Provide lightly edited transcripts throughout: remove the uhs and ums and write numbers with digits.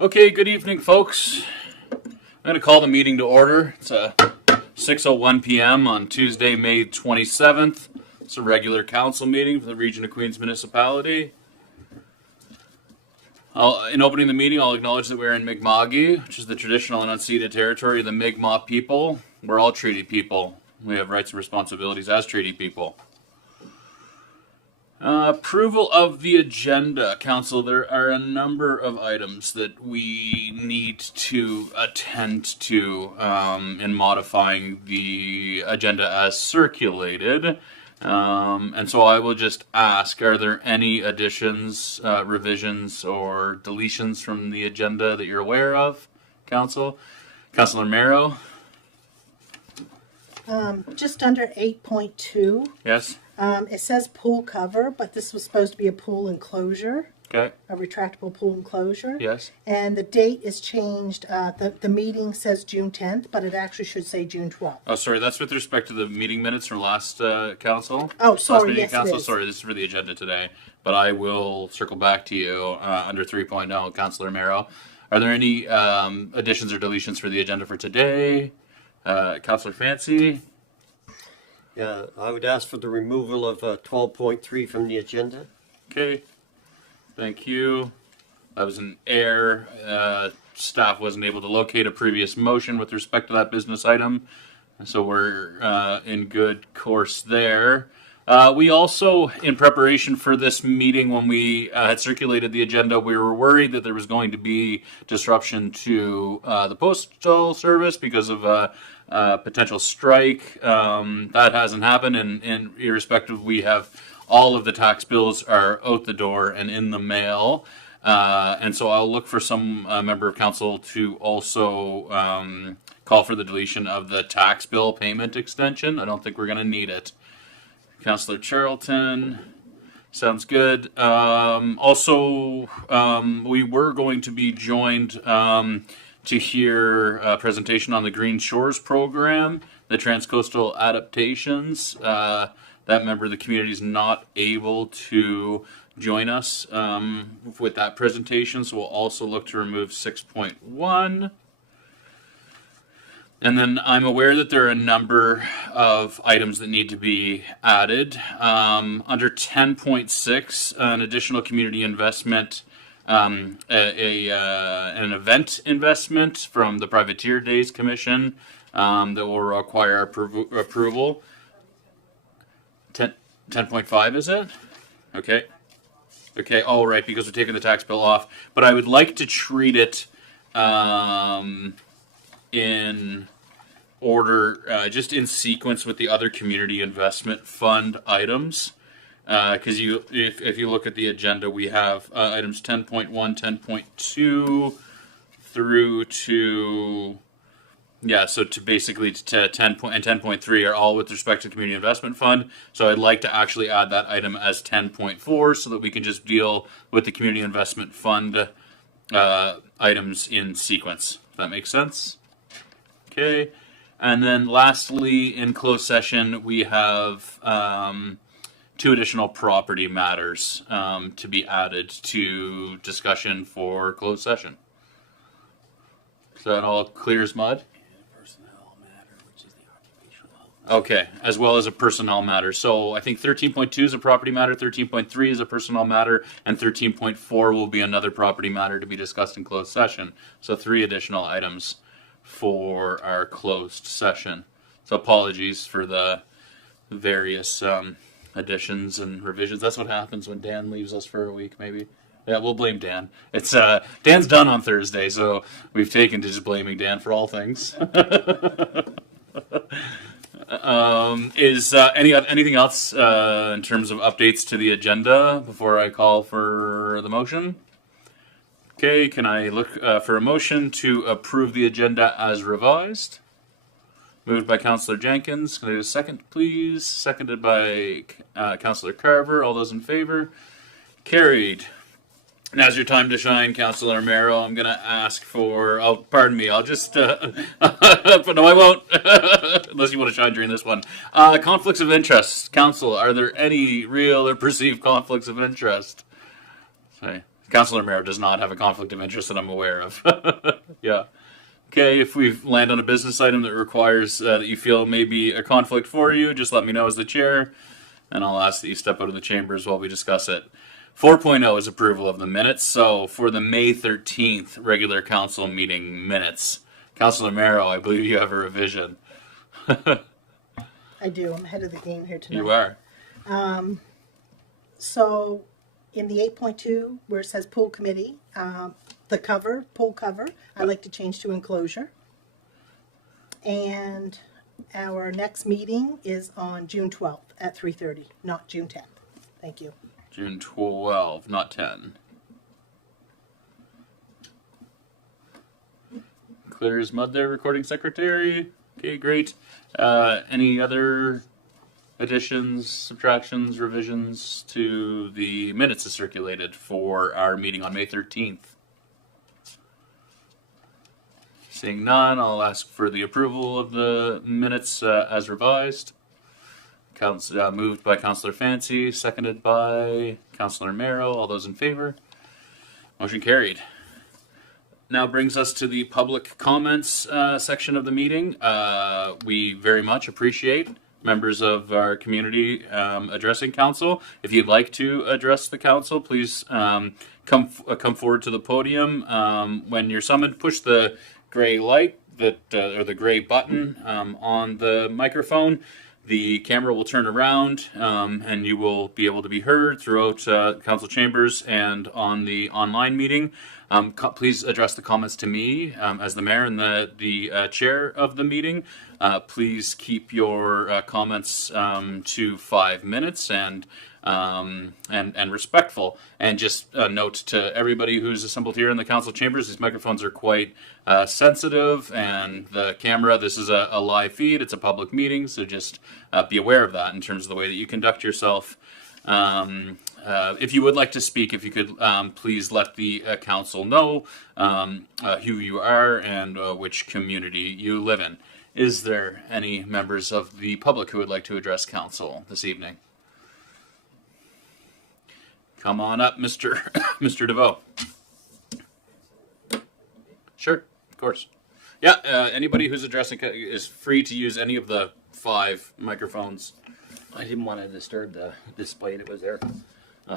Okay, good evening, folks. I'm going to call the meeting to order. It's 6:01 p.m. on Tuesday, May 27th. It's a regular council meeting for the Region of Queens Municipality. In opening the meeting, I'll acknowledge that we're in Mi'kma'ki, which is the traditional and unceded territory of the Mi'kmaq people. We're all treaty people. We have rights and responsibilities as treaty people. Approval of the agenda. Council, there are a number of items that we need to attend to in modifying the agenda as circulated. And so I will just ask, are there any additions, revisions, or deletions from the agenda that you're aware of, Council? Councilor Mero? Just under 8.2. Yes? It says pool cover, but this was supposed to be a pool enclosure, Okay. a retractable pool enclosure. Yes? And the date is changed. The meeting says June 10th, but it actually should say June 12th. Oh, sorry, that's with respect to the meeting minutes from last council? Oh, Last sorry, meeting yes, council? it is. Sorry, this is for the agenda today. But I will circle back to you under 3.0, Councilor Mero. Are there any additions or deletions for the agenda for today? Councilor Fancy? Yeah, I would ask for the removal of 12.3 from the agenda. Okay, thank you. That was an error. Staff wasn't able to locate a previous motion with respect to that business item, so we're in good course there. We also, in preparation for this meeting, when we had circulated the agenda, we were worried that there was going to be disruption to the postal service because of potential strike. That hasn't happened, and irrespective, we have all of the tax bills are out the door and in the mail. And so I'll look for some member of council to also call for the deletion of the tax bill payment extension. I don't think we're going to need it. Councillor Charlton, sounds good. Also, we were going to be joined to hear a presentation on the Green Shores program, the transcoastal adaptations. That member of the community is not able to join us with that presentation, so we'll also look to remove 6.1. And then I'm aware that there are a number of items that need to be added. Under 10.6, an additional community investment, an event investment from the Privateer Days Commission that will require approval. 10.5 is it? Okay. Okay, all right, because we're taking the tax bill off. But I would like to treat it in order, just in sequence with the other community investment fund items. Because if you look at the agenda, we have items 10.1, 10.2 through to, yeah, so to basically to 10 and 10.3 are all with respect to community investment fund. So I'd like to actually add that item as 10.4 so that we can just deal with the community investment fund items in sequence. If that makes sense? Okay. And then lastly, in closed session, we have 2 additional property matters to be added to discussion for closed session. So that all clear as mud? Personnel matter, which is the occupational health. Okay, as well as a personnel matter. So I think 13.2 is a property matter, 13.3 is a personnel matter, and 13.4 will be another property matter to be discussed in closed session. So 3 additional items for our closed session. So apologies for the various additions and revisions. That's what happens when Dan leaves us for a week, maybe. Yeah, we'll blame Dan. It's Dan's done on Thursday, so we've taken to just blaming Dan for all things. Is anything else in terms of updates to the agenda before I call for the motion? Okay, can I look for a motion to approve the agenda as revised? Moved by Councillor Jenkins. Can I have a second, please? Seconded by Councillor Carver. All those in favor? Carried. Now's your time to shine, Councillor Mero. I'm going to ask for... Oh, pardon me. I'll just... but no, I won't. Unless you want to shine during this one. Conflicts of interest. Council, are there any real or perceived conflicts of interest? Sorry. Councilor Mayor does not have a conflict of interest that I'm aware of. Yeah. Okay, if we land on a business item that requires that you feel may be a conflict for you, just let me know as the chair, and I'll ask that you step out of the chambers while we discuss it. 4.0 is approval of the minutes. So for the May 13th regular council meeting minutes, Councilor Merrow, I believe you have a revision. I do. I'm ahead of the game here tonight. You are. So in the 8.2, where it says pool committee, the cover, pool cover, I'd like to change to enclosure. And our next meeting is on June 12th at 3:30, not June 10th. Thank you. June 12, not 10. Clear as mud there, recording secretary. Okay, great. Any other additions, subtractions, revisions to the minutes as circulated for our meeting on May 13th? Seeing none, I'll ask for the approval of the minutes as revised. Moved by Councilor Fancy, seconded by Councilor Merrow. All those in favor? Motion carried. Now brings us to the public comments section of the meeting. We very much appreciate members of our community addressing council. If you'd like to address the council, please come forward to the podium. When you're summoned, push the gray light or the gray button on the microphone. The camera will turn around, and you will be able to be heard throughout council chambers and on the online meeting. Please address the comments to me as the mayor and the chair of the meeting. Please keep your comments to 5 minutes and respectful. And just a note to everybody who's assembled here in the council chambers: these microphones are quite sensitive, and the camera. This is a live feed; it's a public meeting, so just be aware of that in terms of the way that you conduct yourself. If you would like to speak, if you could please let the council know who you are and which community you live in. Is there any members of the public who would like to address council this evening? Come on up, Mr. Mr. DeVoe. Sure, of course. Yeah, anybody who's addressing is free to use any of the 5 microphones. I didn't want to disturb the display that was there.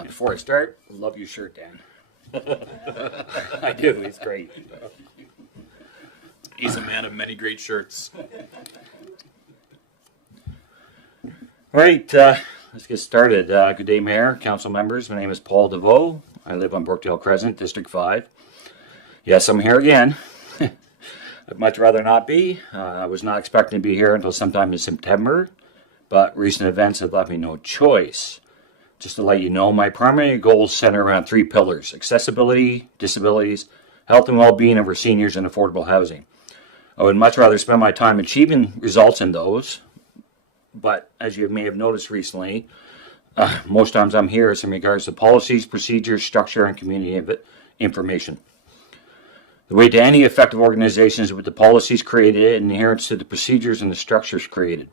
Before I start, love your shirt, Dan. I do. It's great. He's a man of many great shirts. All right, let's get started. Good day, Mayor, council members. My name is Paul DeVoe. I live on Brookdale Crescent, District 5. Yes, I'm here again. I'd much rather not be. I was not expecting to be here until sometime in September, but recent events have left me no choice. Just to let you know, my primary goals center around 3 pillars: accessibility, disabilities, health and well-being of our seniors, and affordable housing. I would much rather spend my time achieving results in those, but as you may have noticed recently, most times I'm here is in regards to policies, procedures, structure, and community information. The way to any effective organization is with the policies created and adherence to the procedures and the structures created.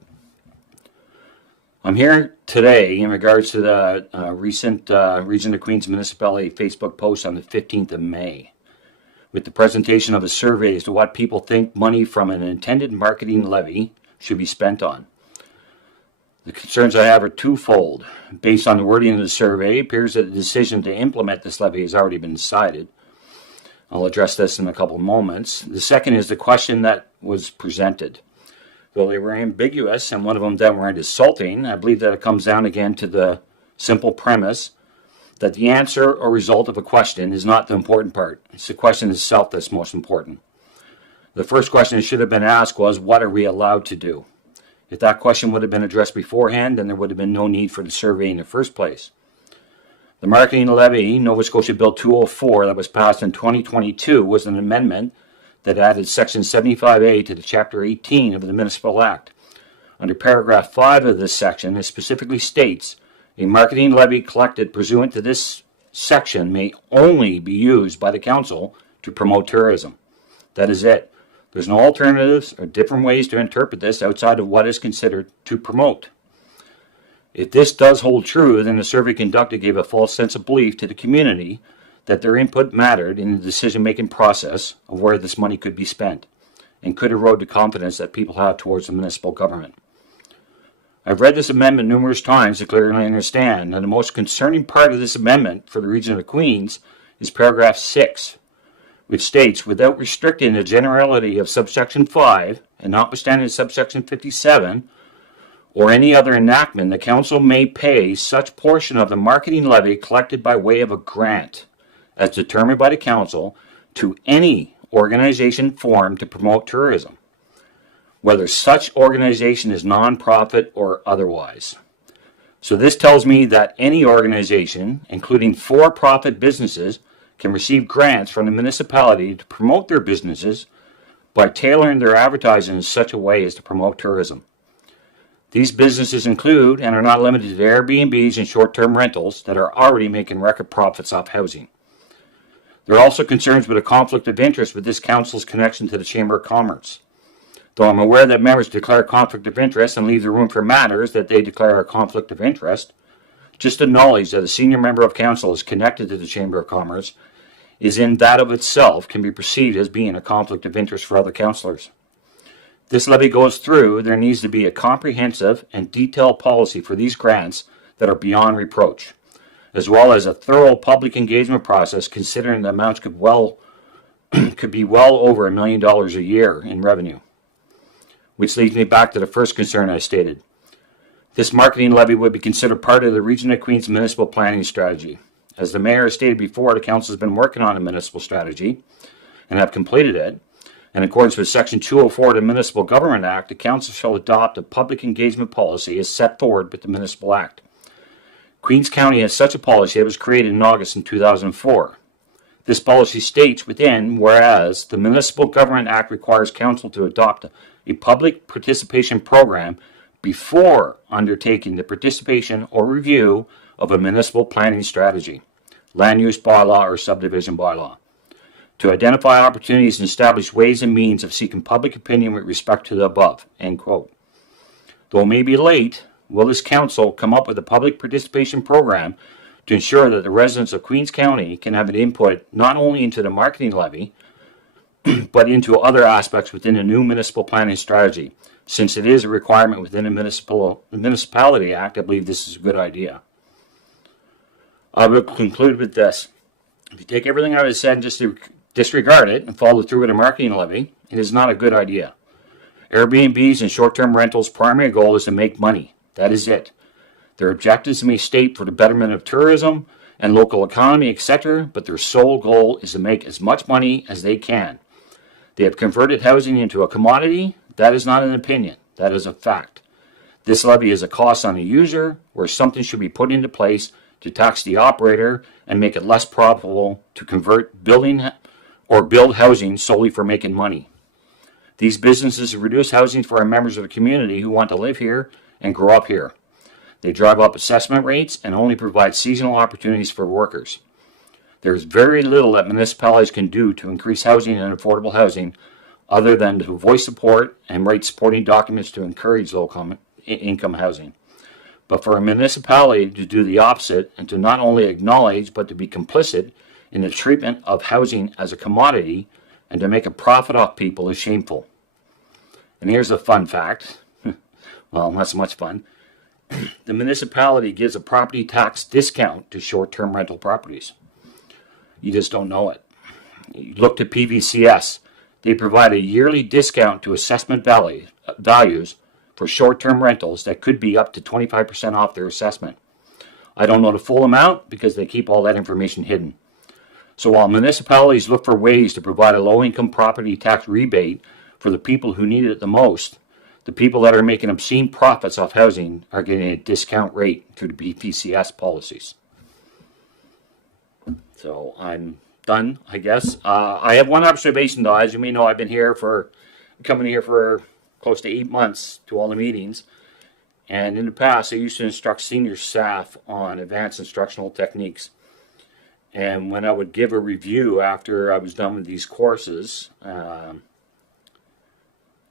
I'm here today in regards to the recent Region of Queens Municipality Facebook post on the 15th of May with the presentation of a survey as to what people think money from an intended marketing levy should be spent on. The concerns I have are twofold. Based on the wording of the survey, it appears that the decision to implement this levy has already been decided. I'll address this in a couple of moments. The second is the question that was presented. Though they were ambiguous and one of them downright insulting, I believe that it comes down again to the simple premise that the answer or result of a question is not the important part. It's the question itself that's most important. The first question that should have been asked was, what are we allowed to do? If that question would have been addressed beforehand, then there would have been no need for the survey in the first place. The marketing levy, Nova Scotia Bill 204, that was passed in 2022, was an amendment that added Section 75A to the Chapter 18 of the Municipal Act. Under paragraph 5 of this section, it specifically states, a marketing levy collected pursuant to this section may only be used by the council to promote tourism. That is it. There's no alternatives or different ways to interpret this outside of what is considered to promote. If this does hold true, then the survey conducted gave a false sense of belief to the community that their input mattered in the decision-making process of where this money could be spent and could erode the confidence that people have towards the municipal government. I've read this amendment numerous times to clearly understand that the most concerning part of this amendment for the region of Queens is paragraph 6, which states, without restricting the generality of subsection 5 and notwithstanding subsection 57 or any other enactment, the council may pay such portion of the marketing levy collected by way of a grant as determined by the council to any organization formed to promote tourism, whether such organization is non-profit or otherwise. So this tells me that any organization, including for-profit businesses, can receive grants from the municipality to promote their businesses by tailoring their advertising in such a way as to promote tourism. These businesses include and are not limited to Airbnbs and short-term rentals that are already making record profits off housing. There are also concerns with a conflict of interest with this council's connection to the Chamber of Commerce. Though I'm aware that members declare conflict of interest and leave the room for matters that they declare a conflict of interest, just the knowledge that a senior member of council is connected to the Chamber of Commerce is in that of itself can be perceived as being a conflict of interest for other councillors. This levy goes through, there needs to be a comprehensive and detailed policy for these grants that are beyond reproach, as well as a thorough public engagement process considering the amounts could be well over $1 million a year in revenue. Which leads me back to the first concern I stated. This marketing levy would be considered part of the Region of Queens municipal planning strategy. As the mayor has stated before, the council has been working on a municipal strategy and have completed it. In accordance with Section 204 of the Municipal Government Act, the council shall adopt a public engagement policy as set forward with the Municipal Act. Queens County has such a policy that was created in August in 2004. This policy states within, whereas the Municipal Government Act requires council to adopt a public participation program before undertaking the participation or review of a municipal planning strategy, land use bylaw, or subdivision bylaw, to identify opportunities and establish ways and means of seeking public opinion with respect to the above, end quote. Though it may be late, will this council come up with a public participation program to ensure that the residents of Queens County can have an input not only into the marketing levy, but into other aspects within the new municipal planning strategy. Since it is a requirement within the Municipality Act, I believe this is a good idea. I will conclude with this. If you take everything I have said and just disregard it and follow through with a marketing levy, it is not a good idea. Airbnbs and short-term rentals' primary goal is to make money. That is it. Their objectives may state for the betterment of tourism and local economy, etc., but their sole goal is to make as much money as they can. They have converted housing into a commodity. That is not an opinion. That is a fact. This levy is a cost on the user, where something should be put into place to tax the operator and make it less profitable to convert building or build housing solely for making money. These businesses reduce housing for our members of the community who want to live here and grow up here. They drive up assessment rates and only provide seasonal opportunities for workers. There is very little that municipalities can do to increase housing and affordable housing other than to voice support and write supporting documents to encourage low-income housing. But for a municipality to do the opposite and to not only acknowledge but to be complicit in the treatment of housing as a commodity and to make a profit off people is shameful. And here's a fun fact. Well, not so much fun. The municipality gives a property tax discount to short-term rental properties. You just don't know it. You look to PVCS. They provide a yearly discount to assessment values for short-term rentals that could be up to 25% off their assessment. I don't know the full amount because they keep all that information hidden. So while municipalities look for ways to provide a low-income property tax rebate for the people who need it the most, the people that are making obscene profits off housing are getting a discount rate through the BPCS policies. So I'm done, I guess. I have one observation though. As you may know, I've been coming here for close to 8 months to all the meetings. And in the past, I used to instruct senior staff on advanced instructional techniques. And when I would give a review after I was done with these courses,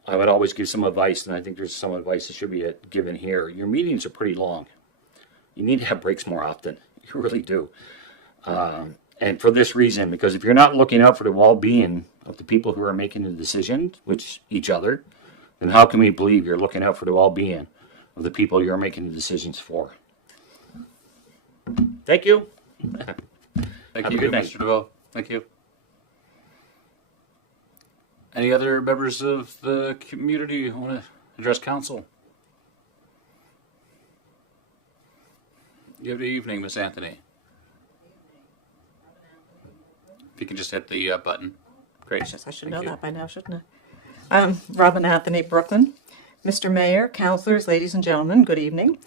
I would always give some advice, and I think there's some advice that should be given here. Your meetings are pretty long. You need to have breaks more often. You really do. And for this reason, because if you're not looking out for the well-being of the people who are making the decisions, which each other, then how can we believe you're looking out for the well-being of the people you're making the decisions for? Thank you. Thank Have a you, good night. Mr. DeVoe. Thank you. Any other members of the community who want to address council? Good evening, Miss Anthony. If you can just hit the button. Great. I should Thank know you. that by now, shouldn't I? Robin Anthony, Brooklyn. Mr. Mayor, councilors, ladies and gentlemen, good evening.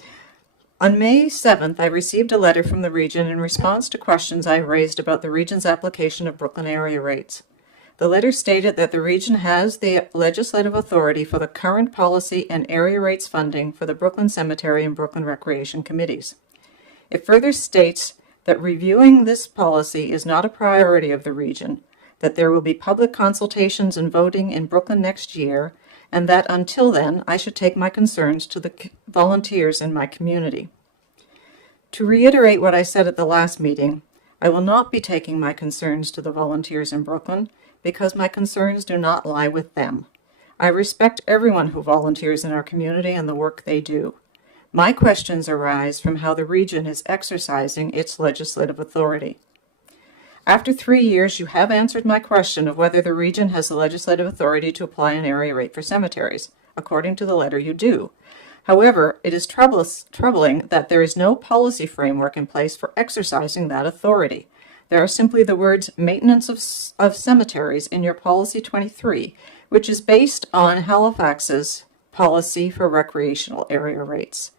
On May 7th, I received a letter from the region in response to questions I raised about the region's application of Brooklyn area rates. The letter stated that the region has the legislative authority for the current policy and area rates funding for the Brooklyn Cemetery and Brooklyn Recreation Committees. It further states that reviewing this policy is not a priority of the region, that there will be public consultations and voting in Brooklyn next year, and that until then, I should take my concerns to the volunteers in my community. To reiterate what I said at the last meeting, I will not be taking my concerns to the volunteers in Brooklyn because my concerns do not lie with them. I respect everyone who volunteers in our community and the work they do. My questions arise from how the region is exercising its legislative authority. After 3 years, you have answered my question of whether the region has the legislative authority to apply an area rate for cemeteries. According to the letter, you do. However, it is troubling that there is no policy framework in place for exercising that authority. There are simply the words maintenance of cemeteries in your Policy 23, which is based on Halifax's policy for recreational area rates.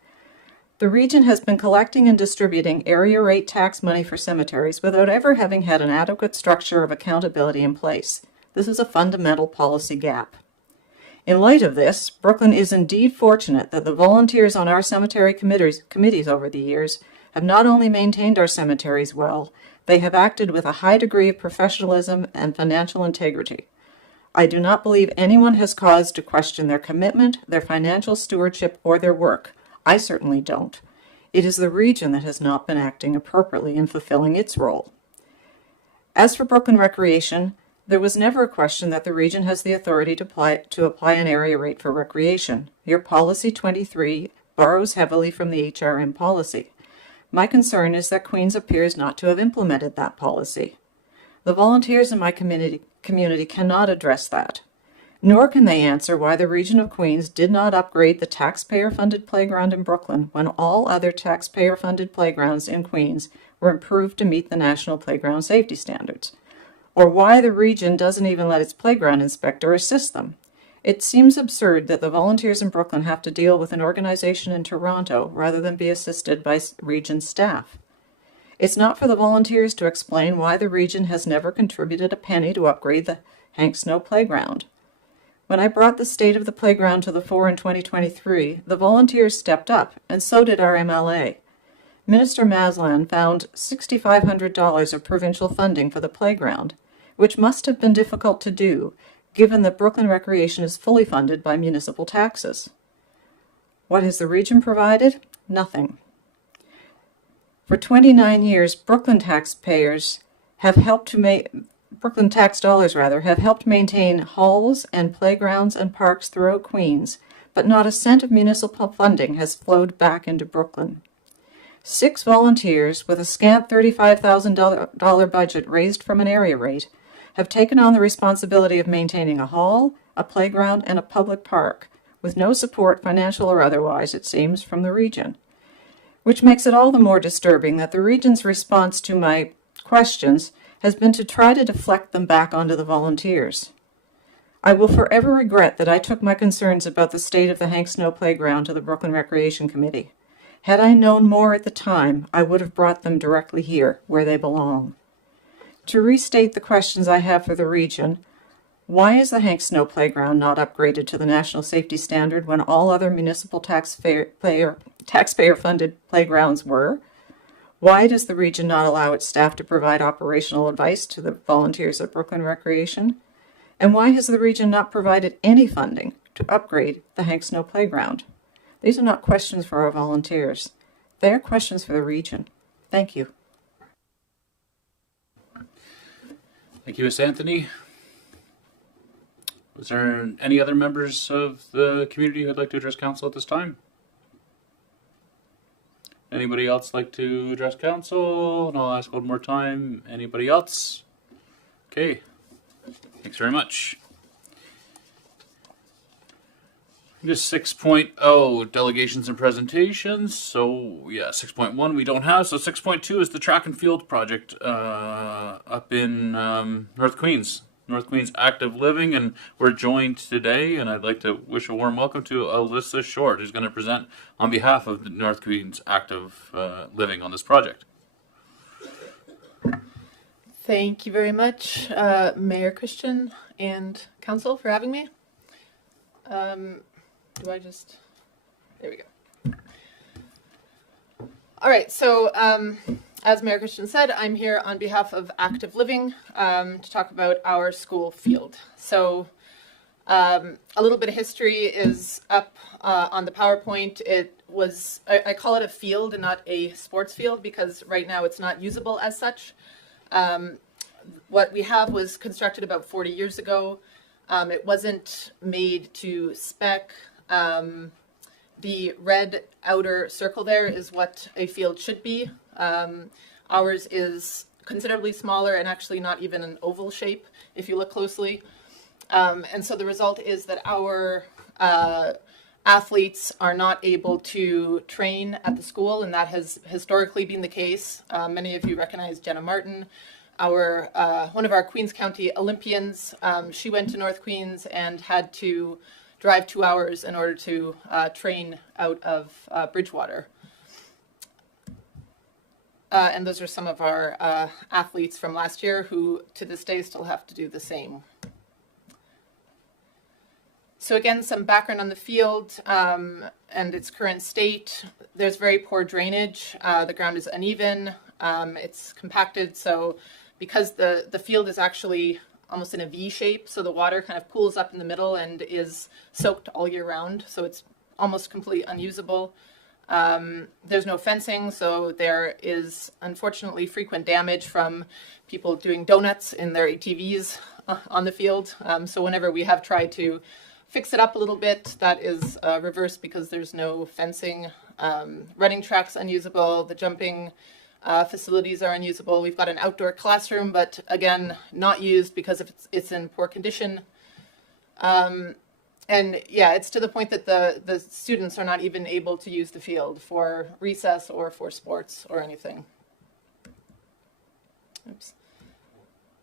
The region has been collecting and distributing area rate tax money for cemeteries without ever having had an adequate structure of accountability in place. This is a fundamental policy gap. In light of this, Brooklyn is indeed fortunate that the volunteers on our cemetery committees over the years have not only maintained our cemeteries well, they have acted with a high degree of professionalism and financial integrity. I do not believe anyone has cause to question their commitment, their financial stewardship, or their work. I certainly don't. It is the region that has not been acting appropriately in fulfilling its role. As for Brooklyn Recreation, there was never a question that the region has the authority to apply an area rate for recreation. Your Policy 23 borrows heavily from the HRM policy. My concern is that Queens appears not to have implemented that policy. The volunteers in my community cannot address that. Nor can they answer why the region of Queens did not upgrade the taxpayer-funded playground in Brooklyn when all other taxpayer-funded playgrounds in Queens were improved to meet the national playground safety standards, or why the region doesn't even let its playground inspector assist them. It seems absurd that the volunteers in Brooklyn have to deal with an organization in Toronto rather than be assisted by region staff. It's not for the volunteers to explain why the region has never contributed a penny to upgrade the Hank Snow playground. When I brought the state of the playground to the fore in 2023, the volunteers stepped up, and so did our MLA. Minister Maslan found $6,500 of provincial funding for the playground, which must have been difficult to do, given that Brooklyn Recreation is fully funded by municipal taxes. What has the region provided? Nothing. For 29 years, Brooklyn tax dollars have helped maintain halls and playgrounds and parks throughout Queens, but not a cent of municipal funding has flowed back into Brooklyn. 6 volunteers with a scant $35,000 budget raised from an area rate have taken on the responsibility of maintaining a hall, a playground, and a public park, with no support, financial or otherwise, it seems, from the region. Which makes it all the more disturbing that the region's response to my questions has been to try to deflect them back onto the volunteers. I will forever regret that I took my concerns about the state of the Hank Snow playground to the Brooklyn Recreation Committee. Had I known more at the time, I would have brought them directly here, where they belong. To restate the questions I have for the region, why is the Hank Snow playground not upgraded to the national safety standard when all other municipal taxpayer-funded playgrounds were? Why does the region not allow its staff to provide operational advice to the volunteers at Brooklyn Recreation? And why has the region not provided any funding to upgrade the Hank Snow playground? These are not questions for our volunteers. They are questions for the region. Thank you. Thank you, Miss Anthony. Was there any other members of the community who'd like to address council at this time? Anybody else like to address council? And I'll ask one more time. Anybody else? Okay. Thanks very much. Just 6.0 delegations and presentations. So yeah, 6.1 we don't have. So 6.2 is the track and field project up in North Queens. North Queens Active Living, and we're joined today, and I'd like to wish a warm welcome to Alyssa Short, who's going to present on behalf of the North Queens Active Living on this project. Thank you very much, Mayor Christian and Council, for having me. There we go. All right, so as Mayor Christian said, I'm here on behalf of Active Living to talk about our school field. So a little bit of history is up on the PowerPoint. It was, I call it a field and not a sports field because right now it's not usable as such. What we have was constructed about 40 years ago. It wasn't made to spec. The red outer circle there is what a field should be. Ours is considerably smaller and actually not even an oval shape if you look closely. And so the result is that our athletes are not able to train at the school, and that has historically been the case. Many of you recognize Jenna Martin, one of our Queens County Olympians. She went to North Queens and had to drive 2 hours in order to train out of Bridgewater. And those are some of our athletes from last year who to this day still have to do the same. So again, some background on the field and its current state. There's very poor drainage. The ground is uneven. It's compacted. So because the field is actually almost in a V shape, so the water kind of pools up in the middle and is soaked all year round. So it's almost completely unusable. There's no fencing, so there is unfortunately frequent damage from people doing donuts in their ATVs on the field. So whenever we have tried to fix it up a little bit, that is reversed because there's no fencing. Running track's unusable, the jumping facilities are unusable. We've got an outdoor classroom, but again, not used because it's in poor condition. And yeah, it's to the point that the students are not even able to use the field for recess or for sports or anything. Oops.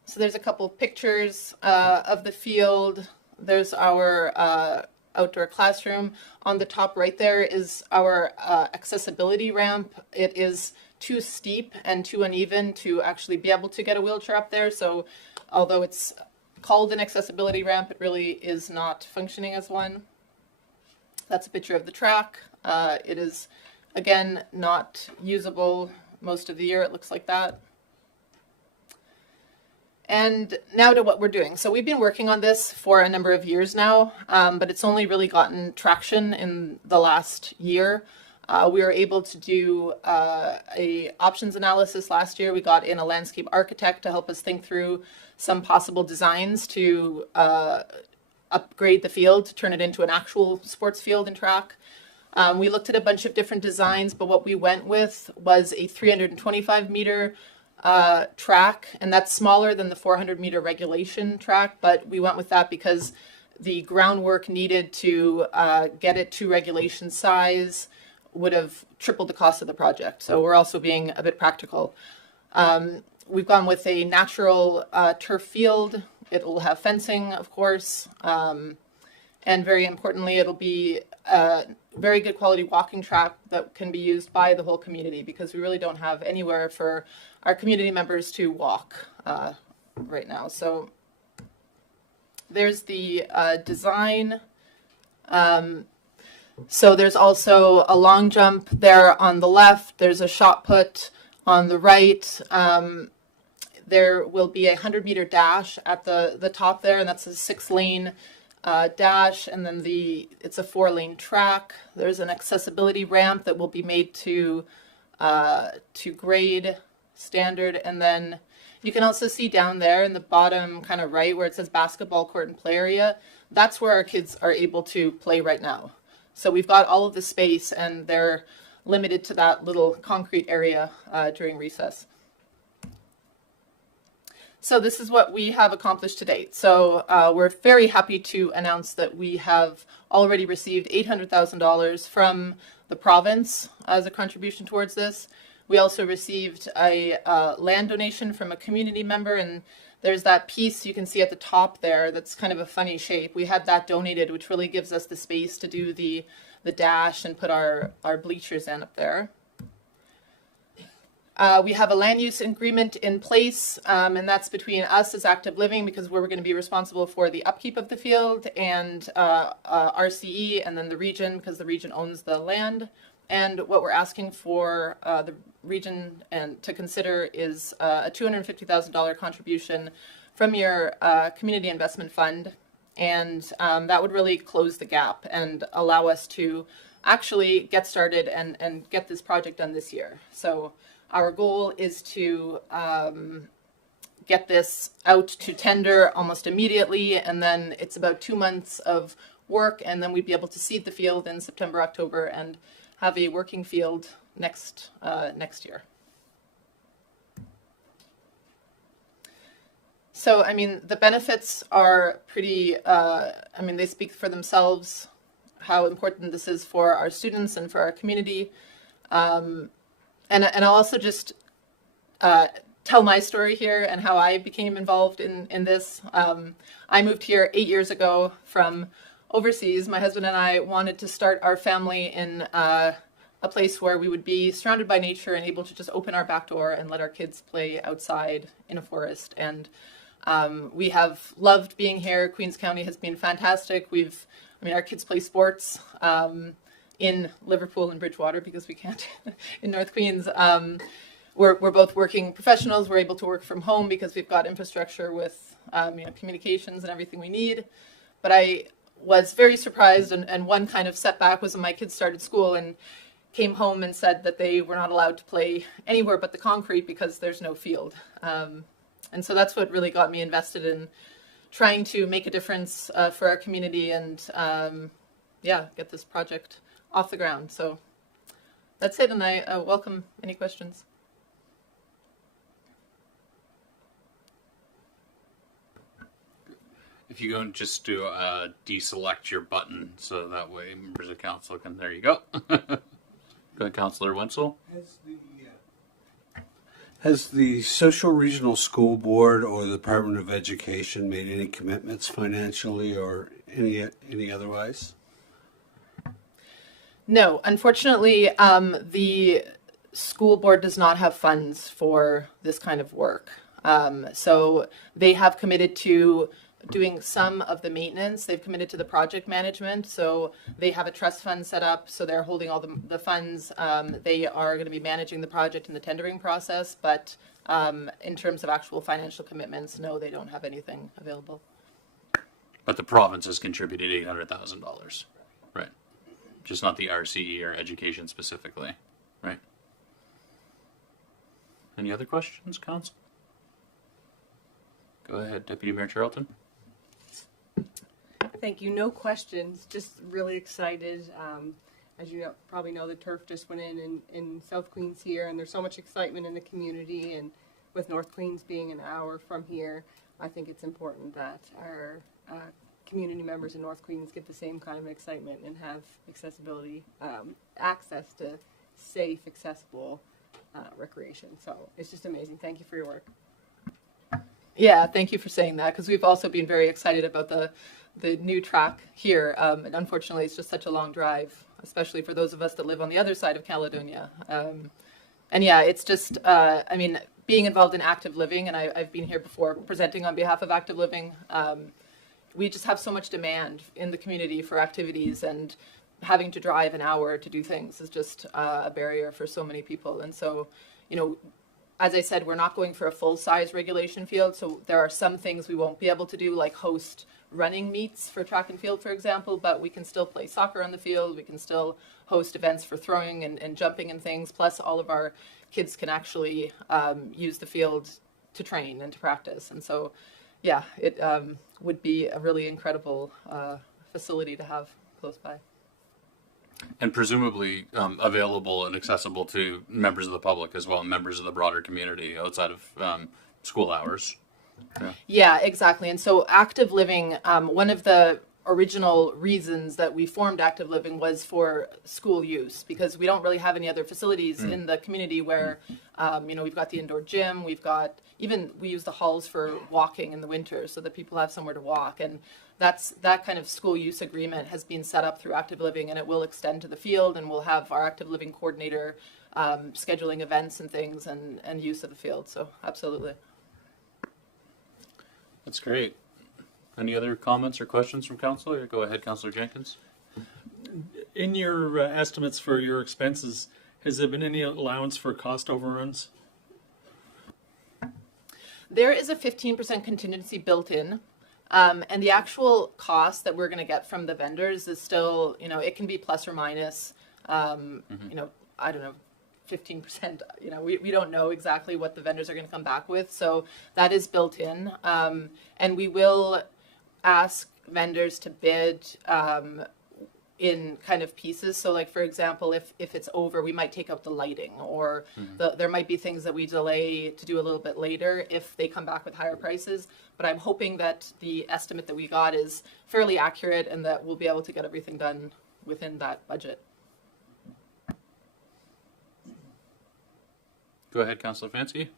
So there's a couple pictures of the field. There's our outdoor classroom. On the top right there is our accessibility ramp. It is too steep and too uneven to actually be able to get a wheelchair up there. So although it's called an accessibility ramp, it really is not functioning as one. That's a picture of the track. It is, again, not usable most of the year. It looks like that. And now to what we're doing. So we've been working on this for a number of years now, but it's only really gotten traction in the last year. We were able to do a options analysis last year. We got in a landscape architect to help us think through some possible designs to upgrade the field, to turn it into an actual sports field and track. We looked at a bunch of different designs, but what we went with was a 325 meter track, and that's smaller than the 400 meter regulation track, but we went with that because the groundwork needed to get it to regulation size would have tripled the cost of the project. So we're also being a bit practical. We've gone with a natural turf field. It'll have fencing, of course, and very importantly, it'll be a very good quality walking track that can be used by the whole community because we really don't have anywhere for our community members to walk right now. So there's the design. So there's also a long jump there on the left. There's a shot put on the right. There will be a 100 meter dash at the top there, and that's a 6-lane dash, and then it's a 4-lane track. There's an accessibility ramp that will be made to grade standard, and then You can also see down there in the bottom kind of right where it says basketball court and play area. That's where our kids are able to play right now. So we've got all of the space and they're limited to that little concrete area during recess. So this is what we have accomplished to date. So we're very happy to announce that we have already received $800,000 from the province as a contribution towards this. We also received a land donation from a community member, and there's that piece you can see at the top there that's kind of a funny shape. We had that donated, which really gives us the space to do the dash and put our bleachers in up there. We have a land use agreement in place, and that's between us as Active Living, because we're going to be responsible for the upkeep of the field, and RCE, and then the region, because the region owns the land. And what we're asking for the region and to consider is a $250,000 contribution from your community investment fund, and that would really close the gap and allow us to actually get started and get this project done this year. So our goal is to get this out to tender almost immediately, and then it's about 2 months of work, and then we'd be able to seed the field in September, October, and have a working field next year. So, I mean, the benefits are pretty, I mean, they speak for themselves, how important this is for our students and for our community. And I'll also just tell my story here and how I became involved in this. I moved here 8 years ago from overseas. My husband and I wanted to start our family in a place where we would be surrounded by nature and able to just open our back door and let our kids play outside in a forest. And we have loved being here. Queens County has been fantastic. Our kids play sports in Liverpool and Bridgewater because we can't in North Queens. We're both working professionals. We're able to work from home because we've got infrastructure with communications and everything we need. But I was very surprised, and one kind of setback was when my kids started school and came home and said that they were not allowed to play anywhere but the concrete because there's no field. And so that's what really got me invested in trying to make a difference for our community and get this project off the ground. So that's it, and I welcome any questions. If you go and just do deselect your button, so that way members of council can. There you go. Go ahead, Councillor Wenzel. Has the Social Regional School Board or the Department of Education made any commitments financially or any otherwise? No, unfortunately, the school board does not have funds for this kind of work. So they have committed to doing some of the maintenance. They've committed to the project management. So they have a trust fund set up. So they're holding all the funds. They are going to be managing the project in the tendering process. But in terms of actual financial commitments, no, they don't have anything available. But the province has contributed $800,000, right? Just not the RCE or education specifically, right? Any other questions, Council? Go ahead, Deputy Mayor Charlton. Thank you. No questions. Just really excited. As you probably know, the turf just went in South Queens here, and there's so much excitement in the community. And with North Queens being an hour from here, I think it's important that our community members in North Queens get the same kind of excitement and have accessibility, access to safe, accessible recreation. So it's just amazing. Thank you for your work. Yeah, thank you for saying that, because we've also been very excited about the new track here. And unfortunately, it's just such a long drive, especially for those of us that live on the other side of Caledonia. And yeah, it's just, being involved in Active Living, and I've been here before presenting on behalf of Active Living, we just have so much demand in the community for activities, and having to drive an hour to do things is just a barrier for so many people. And so, as I said, we're not going for a full-size regulation field, so there are some things we won't be able to do, like host running meets for track and field, for example, but we can still play soccer on the field, we can still host events for throwing and jumping and things, plus all of our kids can actually use the field to train and to practice. And so, yeah, it would be a really incredible facility to have close by. And presumably available and accessible to members of the public as well, and members of the broader community outside of school hours. Yeah, exactly. And so active living, one of the original reasons that we formed active living was for school use, because we don't really have any other facilities in the community where, we've got the indoor gym, we use the halls for walking in the winter so that people have somewhere to walk. And that kind of school use agreement has been set up through active living, and it will extend to the field, and we'll have our active living coordinator scheduling events and things and use of the field. So absolutely. That's great. Any other comments or questions from council? Or go ahead, Councillor Jenkins. In your estimates for your expenses, has there been any allowance for cost overruns? There is a 15% contingency built in, and the actual cost that we're going to get from the vendors is still, it can be plus or minus, I don't know, 15%. We don't know exactly what the vendors are going to come back with, so that is built in, and we will ask vendors to bid in kind of pieces. So like, for example, if it's over, we might take out the lighting, or there might be things that we delay to do a little bit later if they come back with higher prices. But I'm hoping that the estimate that we got is fairly accurate and that we'll be able to get everything done within that budget. Go ahead, Councillor Fancy.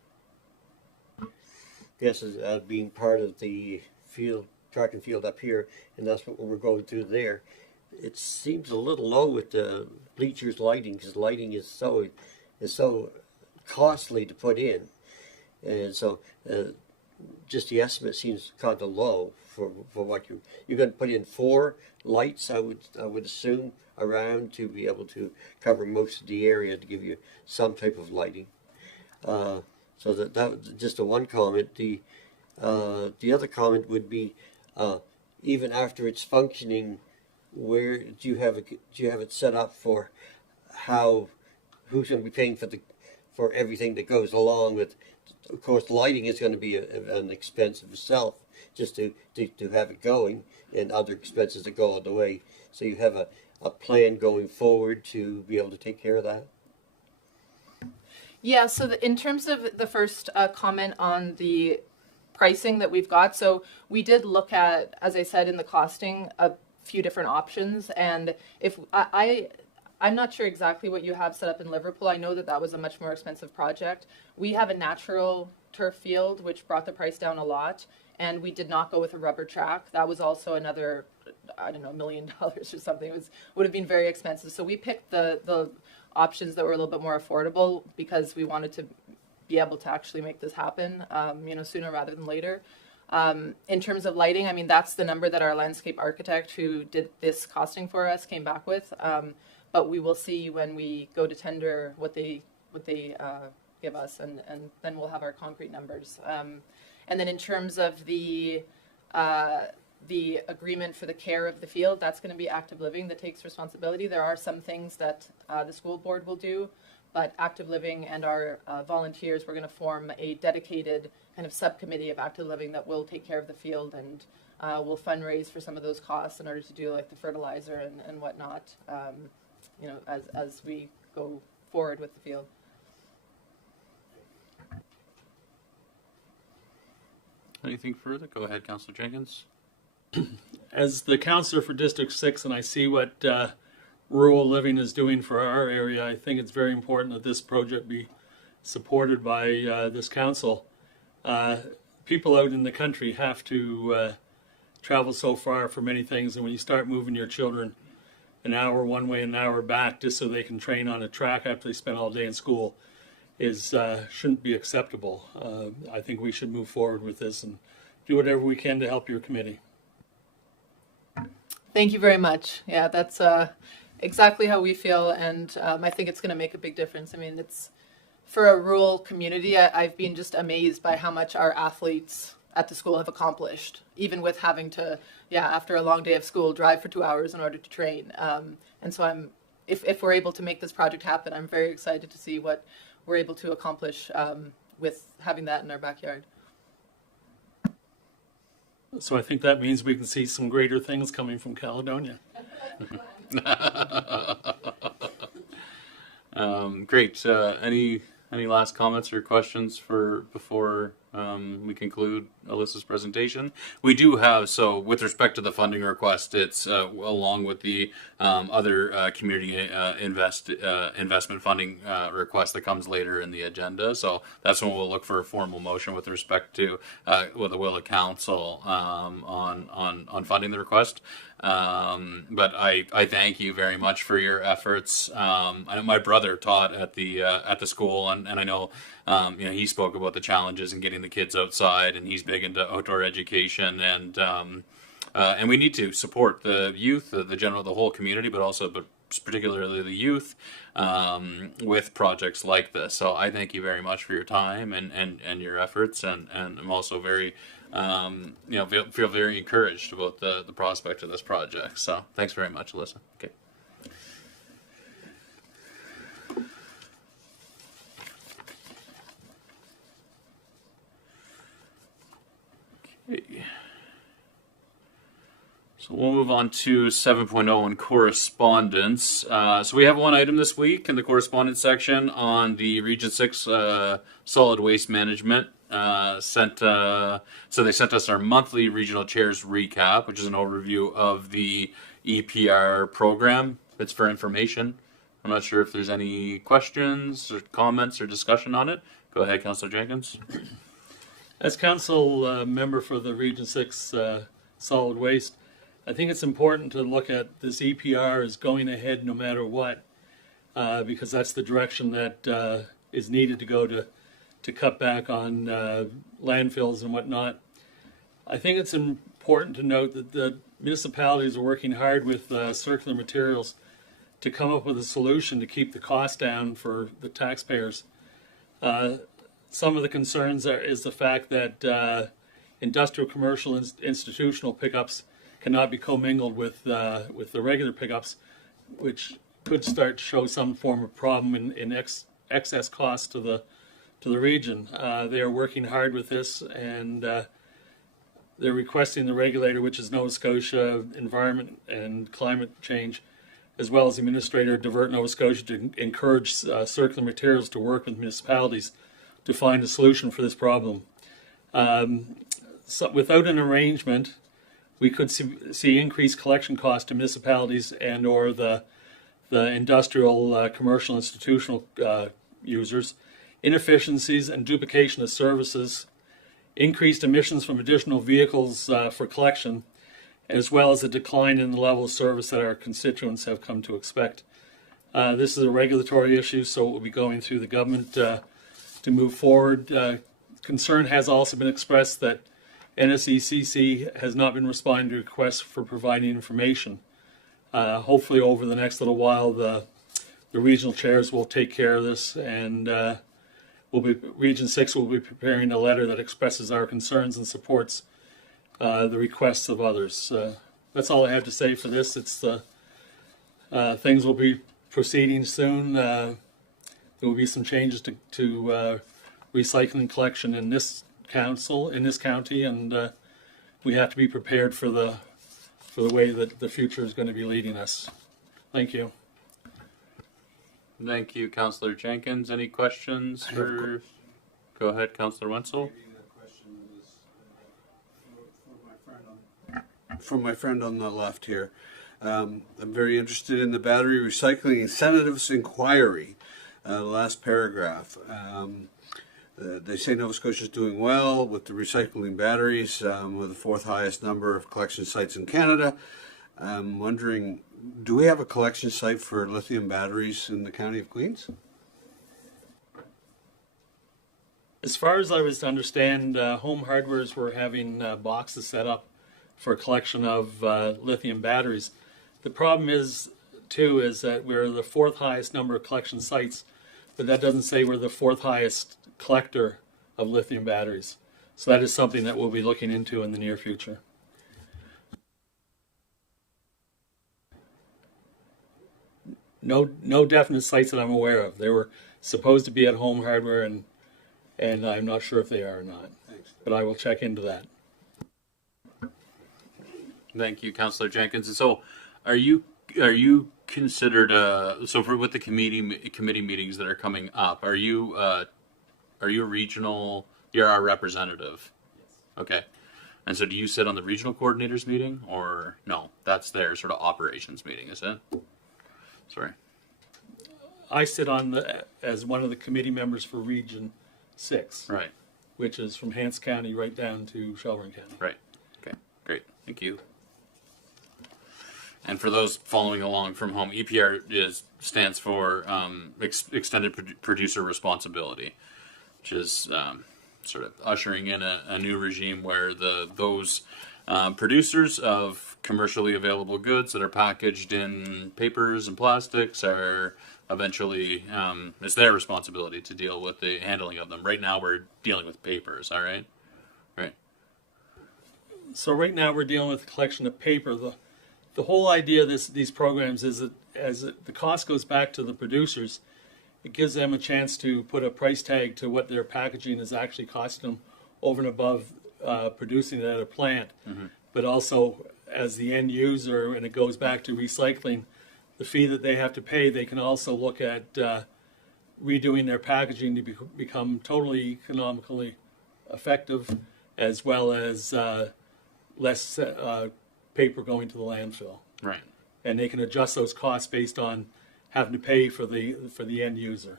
Yes, as being part of the field, track and field up here, and that's what we're going through there. It seems a little low with the bleachers lighting, because lighting is so costly to put in, and so just the estimate seems kind of low for what you're going to put in 4 lights. I would assume around to be able to cover most of the area to give you some type of lighting. So that was just a one comment. The other comment would be, even after it's functioning, where do you have it set up for who's going to be paying for everything that goes along with? Of course, lighting is going to be an expense of itself, just to have it going, and other expenses that go on the way. So you have a plan going forward to be able to take care of that. Yeah, so in terms of the first comment on the pricing that we've got, so we did look at, as I said in the costing, a few different options, and if I'm not sure exactly what you have set up in Liverpool. I know that was a much more expensive project. We have a natural turf field, which brought the price down a lot, and we did not go with a rubber track. That was also another, I don't know, $1 million or something. Would have been very expensive. So we picked the options that were a little bit more affordable because we wanted to be able to actually make this happen, sooner rather than later. In terms of lighting, I mean, that's the number that our landscape architect who did this costing for us came back with. But we will see when we go to tender what they give us, and then we'll have our concrete numbers. And then in terms of the agreement for the care of the field, that's going to be active living that takes responsibility. There are some things that the school board will do, but active living and our volunteers, we're going to form a dedicated kind of subcommittee of active living that will take care of the field, and we'll fundraise for some of those costs in order to do like the fertilizer and whatnot, as we go forward with the field. Anything further? Go ahead, Councillor Jenkins. As the councillor for District 6, and I see what rural living is doing for our area, I think it's very important that this project be supported by this council. People out in the country have to travel so far for many things, and when you start moving your children an hour one way and an hour back just so they can train on a track after they spend all day in school shouldn't be acceptable. I think we should move forward with this and do whatever we can to help your committee. Thank you very much. Yeah, that's exactly how we feel, and I think it's going to make a big difference. I mean, it's for a rural community. I've been just amazed by how much our athletes at the school have accomplished, even with having to, after a long day of school, drive for 2 hours in order to train. And so if we're able to make this project happen, I'm very excited to see what we're able to accomplish with having that in our backyard. So I think that means we can see some greater things coming from Caledonia. Great. Any last comments or questions for before we conclude Alyssa's presentation? We do have, so with respect to the funding request, it's along with the other community investment funding request that comes later in the agenda. So that's when we'll look for a formal motion with respect to with the will of council on funding the request. But I thank you very much for your efforts. I know my brother taught at the school, and I know he spoke about the challenges in getting the kids outside, and he's big into outdoor education, and we need to support the youth, the whole community, but particularly the youth with projects like this. So I thank you very much for your time and your efforts, and I'm also very feel very encouraged about the prospect of this project. So thanks very much, Alyssa. Okay. Okay. So we'll move on to 7.0 in correspondence. So we have one item this week in the correspondence section on the Region 6 solid waste management. So they sent us our monthly regional chairs recap, which is an overview of the EPR program. It's for information. I'm not sure if there's any questions or comments or discussion on it. Go ahead, Councillor Jenkins. As council member for the Region 6 solid waste, I think it's important to look at this EPR as going ahead no matter what, because that's the direction that is needed to go to cut back on landfills and whatnot. I think it's important to note that the municipalities are working hard with circular materials to come up with a solution to keep the cost down for the taxpayers. Some of the concerns is the fact that industrial, commercial, institutional pickups cannot be commingled with the regular pickups, which could start to show some form of problem in excess cost to the region. They are working hard with this, and they're requesting the regulator, which is Nova Scotia Environment and Climate Change, as well as the administrator, Divert Nova Scotia, to encourage circular materials to work with municipalities to find a solution for this problem. So without an arrangement, we could see increased collection costs to municipalities and or the industrial, commercial, institutional users, inefficiencies and duplication of services, increased emissions from additional vehicles for collection, as well as a decline in the level of service that our constituents have come to expect. This is a regulatory issue, so it will be going through the government to move forward. Concern has also been expressed that NSECC has not been responding to requests for providing information. Hopefully over the next little while, the regional chairs will take care of this, and Region 6 will be preparing a letter that expresses our concerns and supports the requests of others. That's all I have to say for this. Things will be proceeding soon. There will be some changes to recycling collection in this county, and we have to be prepared for the way that the future is going to be leading us. Thank you. Thank you, Councillor Jenkins. Any questions for? Go ahead, Councillor Wenzel. From my friend on the left here. I'm very interested in the battery recycling incentives inquiry. The last paragraph. They say Nova Scotia is doing well with the recycling batteries, with the fourth highest number of collection sites in Canada. I'm wondering, do we have a collection site for lithium batteries in the County of Queens? As far as I was to understand, Home Hardwares were having boxes set up for a collection of lithium batteries. The problem is that we're the fourth highest number of collection sites, but that doesn't say we're the fourth highest collector of lithium batteries. So that is something that we'll be looking into in the near future. No definite sites that I'm aware of. They were supposed to be at Home Hardware, and I'm not sure if they are or not. Thanks. But I will check into that. Thank you, Councillor Jenkins. And so, are you considered so for with the committee meetings that are coming up? Are you a regional? You're our representative. Okay. And so, do you sit on the regional coordinators meeting, or no? That's their sort of operations meeting, is it? Sorry. I sit on as one of the committee members for Region 6, Right. which is from Hants County right down to Shelburne County. Right. Okay. Great. Thank you. And for those following along from home, EPR stands for Extended Producer Responsibility, which is sort of ushering in a new regime where those producers of commercially available goods that are packaged in papers and plastics are eventually it's their responsibility to deal with the handling of them. Right now, we're dealing with papers. All right. Right. So right now we're dealing with the collection of paper. The whole idea of these programs is that the cost goes back to the producers, it gives them a chance to put a price tag to what their packaging is actually costing them over and above producing it at a plant. Mm-hmm. But also as the end user, and it goes back to recycling, the fee that they have to pay, they can also look at redoing their packaging to become totally economically effective, as well as less paper going to the landfill. Right. And they can adjust those costs based on having to pay for the end user.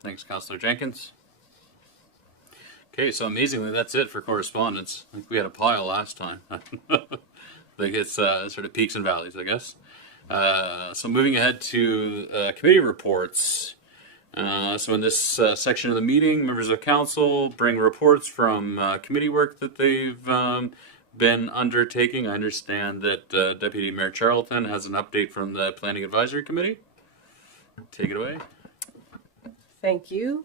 Thanks, Councillor Jenkins. Okay, so amazingly, that's it for correspondence. I think we had a pile last time. I think it's sort of peaks and valleys, I guess. So moving ahead to committee reports. So in this section of the meeting, members of council bring reports from committee work that they've been undertaking. I understand that Deputy Mayor Charlton has an update from the Planning Advisory Committee. Take it away. Thank you.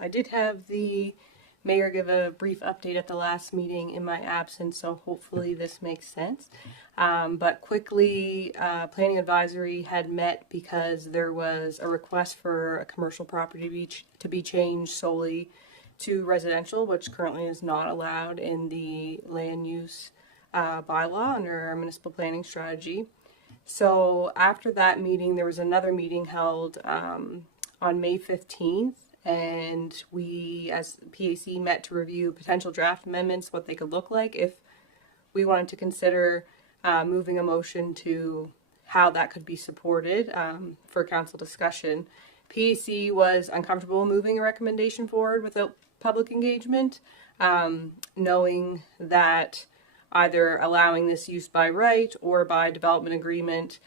I did have the mayor give a brief update at the last meeting in my absence, so hopefully this makes sense. But quickly, Planning Advisory had met because there was a request for a commercial property to be changed solely to residential, which currently is not allowed in the land use bylaw under our municipal planning strategy. So after that meeting, there was another meeting held on May 15th, and we as PAC met to review potential draft amendments, what they could look like if we wanted to consider moving a motion to how that could be supported for council discussion. PAC was uncomfortable moving a recommendation forward without public engagement, knowing that either allowing this use by right or by development agreement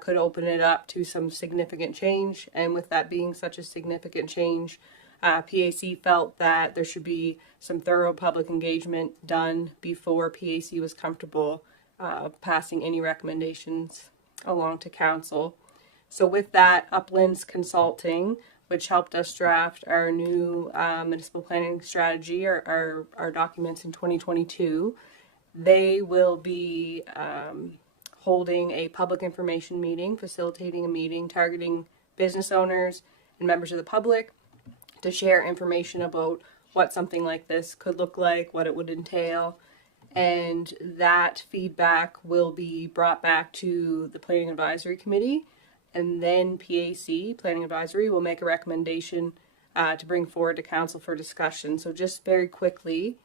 could open it up to some significant change. And with that being such a significant change, PAC felt that there should be some thorough public engagement done before PAC was comfortable passing any recommendations along to council. So with that, Uplands Consulting, which helped us draft our new municipal planning strategy, our documents in 2022, they will be holding a public information meeting, facilitating a meeting, targeting business owners and members of the public to share information about what something like this could look like, what it would entail, and that feedback will be brought back to the Planning Advisory Committee, and then PAC, Planning Advisory, will make a recommendation to bring forward to council for discussion. So just very quickly,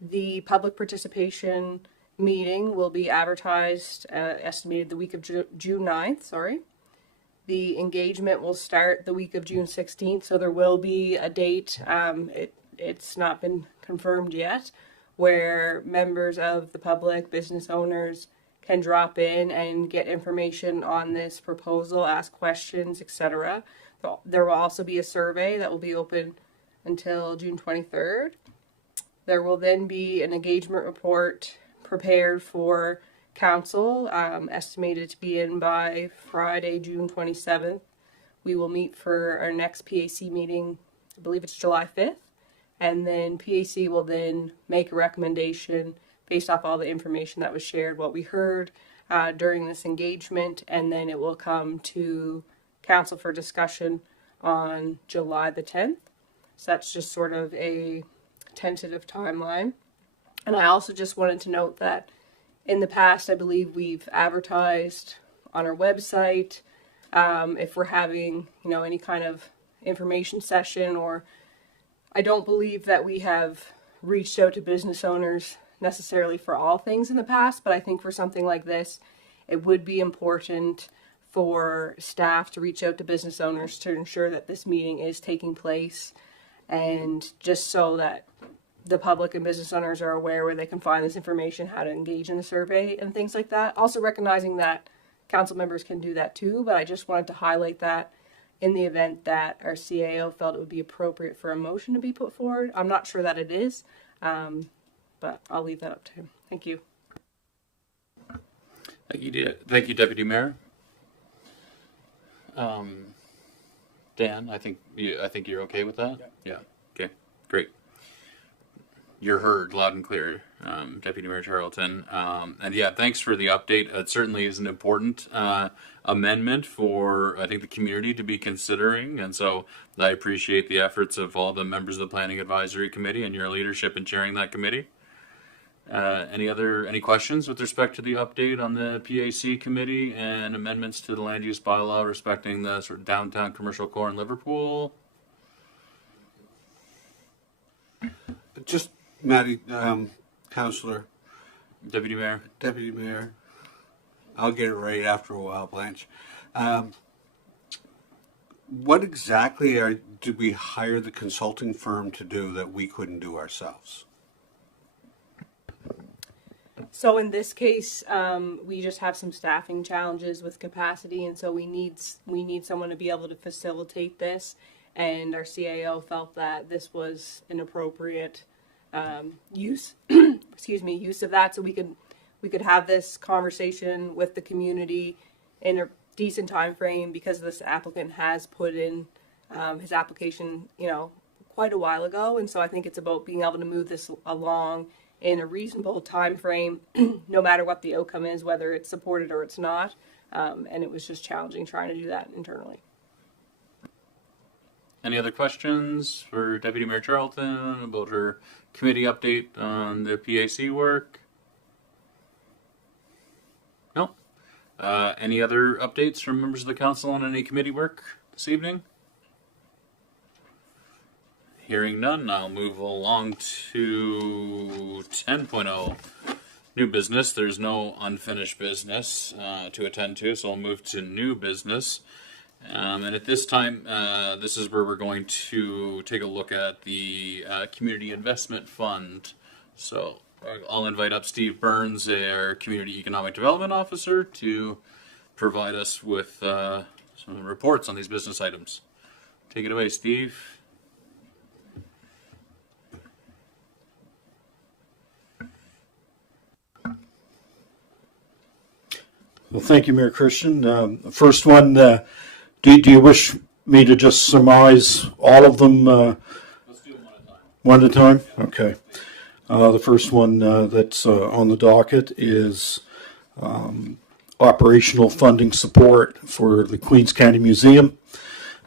the public participation meeting will be advertised, estimated the week of June 9th, The engagement will start the week of June 16th, so there will be a date, it's not been confirmed yet, where members of the public, business owners, can drop in and get information on this proposal, ask questions, etc. There will also be a survey that will be open until June 23rd. There will then be an engagement report prepared for council, estimated to be in by Friday, June 27th. We will meet for our next PAC meeting, I believe it's July 5th, and then PAC will then make a recommendation based off all the information that was shared, what we heard during this engagement, and then it will come to council for discussion on July the 10th. So that's just sort of a tentative timeline. And I also just wanted to note that in the past, I believe we've advertised on our website if we're having, any kind of information session, or I don't believe that we have reached out to business owners necessarily for all things in the past, but I think for something like this, it would be important for staff to reach out to business owners to ensure that this meeting is taking place, and just so that the public and business owners are aware where they can find this information, how to engage in the survey and things like that. Also recognizing that council members can do that too, but I just wanted to highlight that in the event that our CAO felt it would be appropriate for a motion to be put forward. I'm not sure that it is, but I'll leave that up to him. Thank you. Thank you, Deputy Mayor. Dan, I think you're okay with that. Yeah. Okay. Great. You're heard loud and clear, Deputy Mayor Charlton. And yeah, thanks for the update. It certainly is an important amendment for, I think, the community to be considering. And so I appreciate the efforts of all the members of the Planning Advisory Committee and your leadership in chairing that committee. Any questions with respect to the update on the PAC committee and amendments to the land use bylaw respecting the sort of downtown commercial core in Liverpool? Just Maddie, Councillor, Deputy Mayor. Deputy Mayor. I'll get it right after a while, Blanche. What exactly did we hire the consulting firm to do that we couldn't do ourselves? So in this case, we just have some staffing challenges with capacity, and so we need someone to be able to facilitate this. And our CAO felt that this was an appropriate use of that, so we could have this conversation with the community in a decent time frame, because this applicant has put in his application quite a while ago, and so I think it's about being able to move this along in a reasonable time frame, no matter what the outcome is, whether it's supported or it's not. And it was just challenging trying to do that internally. Any other questions for Deputy Mayor Charlton about her committee update on the PAC work? No. Any other updates from members of the council on any committee work this evening? Hearing none, I'll move along to 10.0, new business. There's no unfinished business to attend to, so I'll move to new business. And at this time, this is where we're going to take a look at the Community Investment Fund. So I'll invite up Steve Burns, our Community Economic Development Officer, to provide us with some reports on these business items. Take it away, Steve. Well, thank you, Mayor Christian. First one, do you wish me to just surmise all of them? Let's do them one at a time. One at a time? Okay. The first one that's on the docket is operational funding support for the Queens County Museum,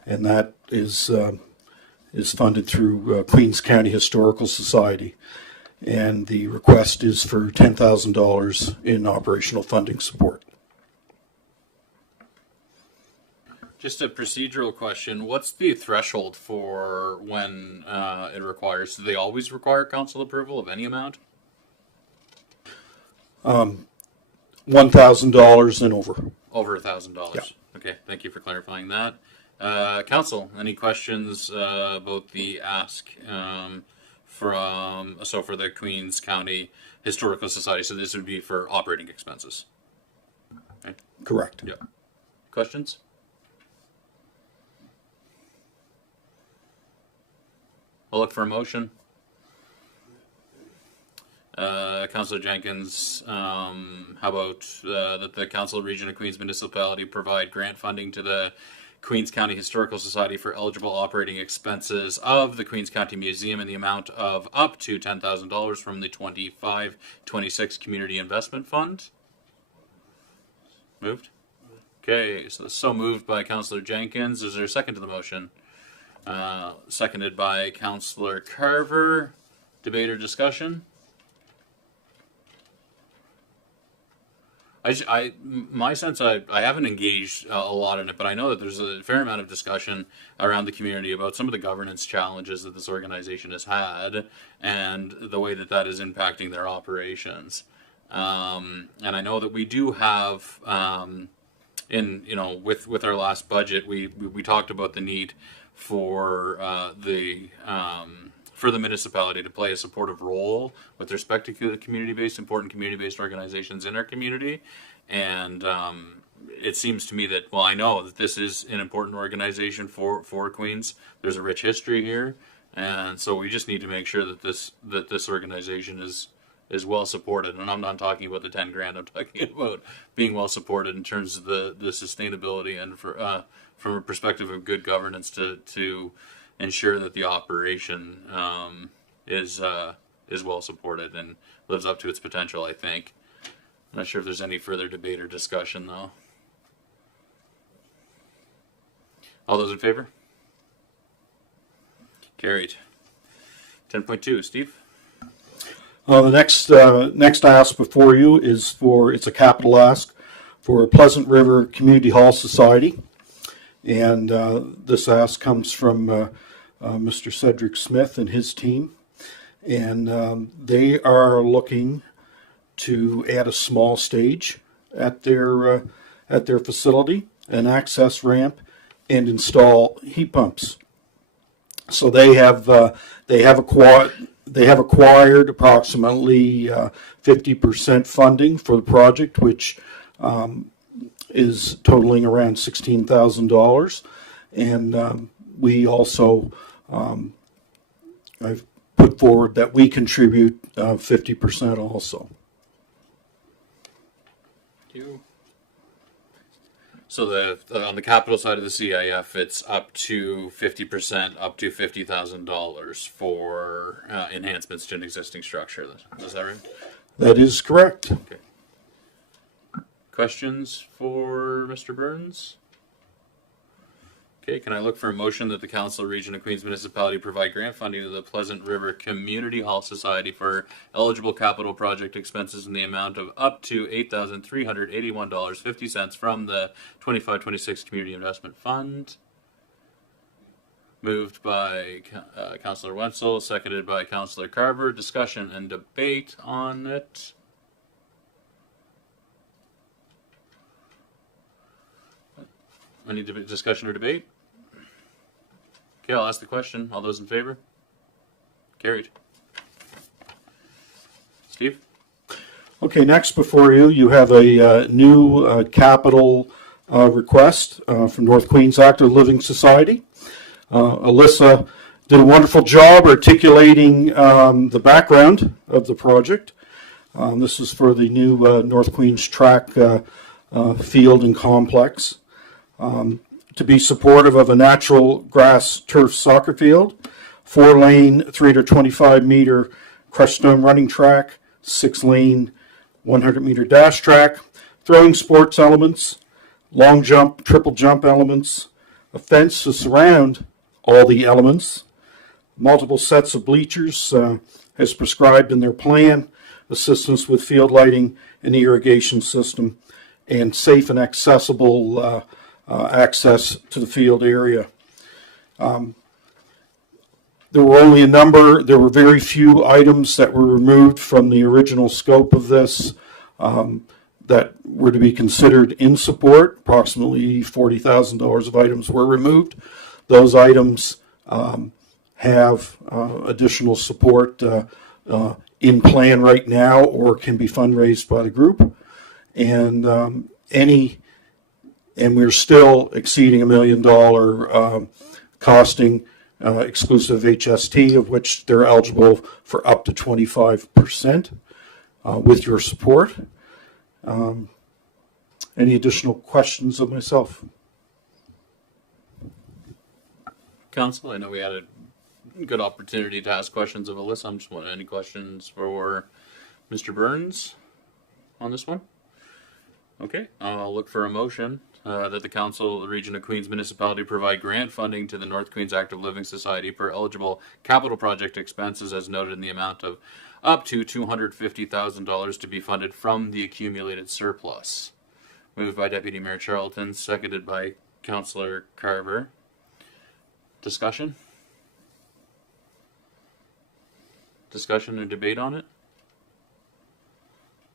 and that is funded through Queens County Historical Society. And the request is for $10,000 in operational funding support. Just a procedural question. What's the threshold for when it requires? Do they always require council approval of any amount? $1,000 and over. Over $1,000. Yeah. Okay, thank you for clarifying that. Council, any questions about the ask for the Queens County Historical Society? So this would be for operating expenses. Okay. Correct. Yeah. Questions? I'll look for a motion. Councillor Jenkins, how about that the Council Region of Queens Municipality provide grant funding to the Queens County Historical Society for eligible operating expenses of the Queens County Museum in the amount of up to $10,000 from the 25-26 Community Investment Fund? Moved? Okay, so moved by Councillor Jenkins. Is there a second to the motion? Seconded by Councillor Carver. Debate or discussion? My sense, I haven't engaged a lot in it, but I know that there's a fair amount of discussion around the community about some of the governance challenges that this organization has had and the way that that is impacting their operations. And I know that we do have, with our last budget, we talked about the need for the municipality to play a supportive role with respect to important community-based organizations in our community. And it seems to me that, well, I know that this is an important organization for Queens. There's a rich history here. And so we just need to make sure that this organization is well supported. And I'm not talking about the 10 grand. I'm talking about being well supported in terms of the sustainability and from a perspective of good governance to ensure that the operation is well supported and lives up to its potential, I think. I'm not sure if there's any further debate or discussion, though. All those in favor? Carried. 10.2, Steve? The next ask before you is it's a capital ask for Pleasant River Community Hall Society. And this ask comes from Mr. Cedric Smith and his team. And they are looking to add a small stage at their facility, an access ramp, and install heat pumps. So they have acquired approximately 50% funding for the project, which is totaling around $16,000. And we also, I've put forward that we contribute 50% also. You. So on the capital side of the CIF, it's up to 50%, up to $50,000 for enhancements to an existing structure. Is that right? That is correct. Okay. Questions for Mr. Burns? Okay, can I look for a motion that the Council Region of Queens Municipality provide grant funding to the Pleasant River Community Hall Society for eligible capital project expenses in the amount of up to $8,381.50 from the 25-26 Community Investment Fund? Moved by Councillor Wenzel, seconded by Councillor Carver. Discussion and debate on it. Any discussion or debate? Okay, I'll ask the question. All those in favor? Carried. Steve? Okay, next before you have a new capital request from North Queens Active Living Society. Alyssa did a wonderful job articulating the background of the project. This is for the new North Queens track field and complex. To be supportive of a natural grass turf soccer field, 4-lane, 325-meter crushed stone running track, 6-lane, 100-meter dash track, throwing sports elements, long jump, triple jump elements, a fence to surround all the elements, multiple sets of bleachers as prescribed in their plan, assistance with field lighting and irrigation system, and safe and accessible access to the field area. There were very few items that were removed from the original scope of this that were to be considered in support. Approximately $40,000 of items were removed. Those items have additional support in plan right now or can be fundraised by the group. And we're still exceeding $1 million costing exclusive HST, of which they're eligible for up to 25% with your support. Any additional questions of myself? Council, I know we had a good opportunity to ask questions of Alyssa. I'm just wondering, any questions for Mr. Burns on this one? Okay, I'll look for a motion that the Council of the Region of Queens Municipality provide grant funding to the North Queens Active Living Society per eligible capital project expenses as noted in the amount of up to $250,000 to be funded from the accumulated surplus. Moved by Deputy Mayor Charlton, seconded by Councillor Carver. Discussion? Discussion and debate on it?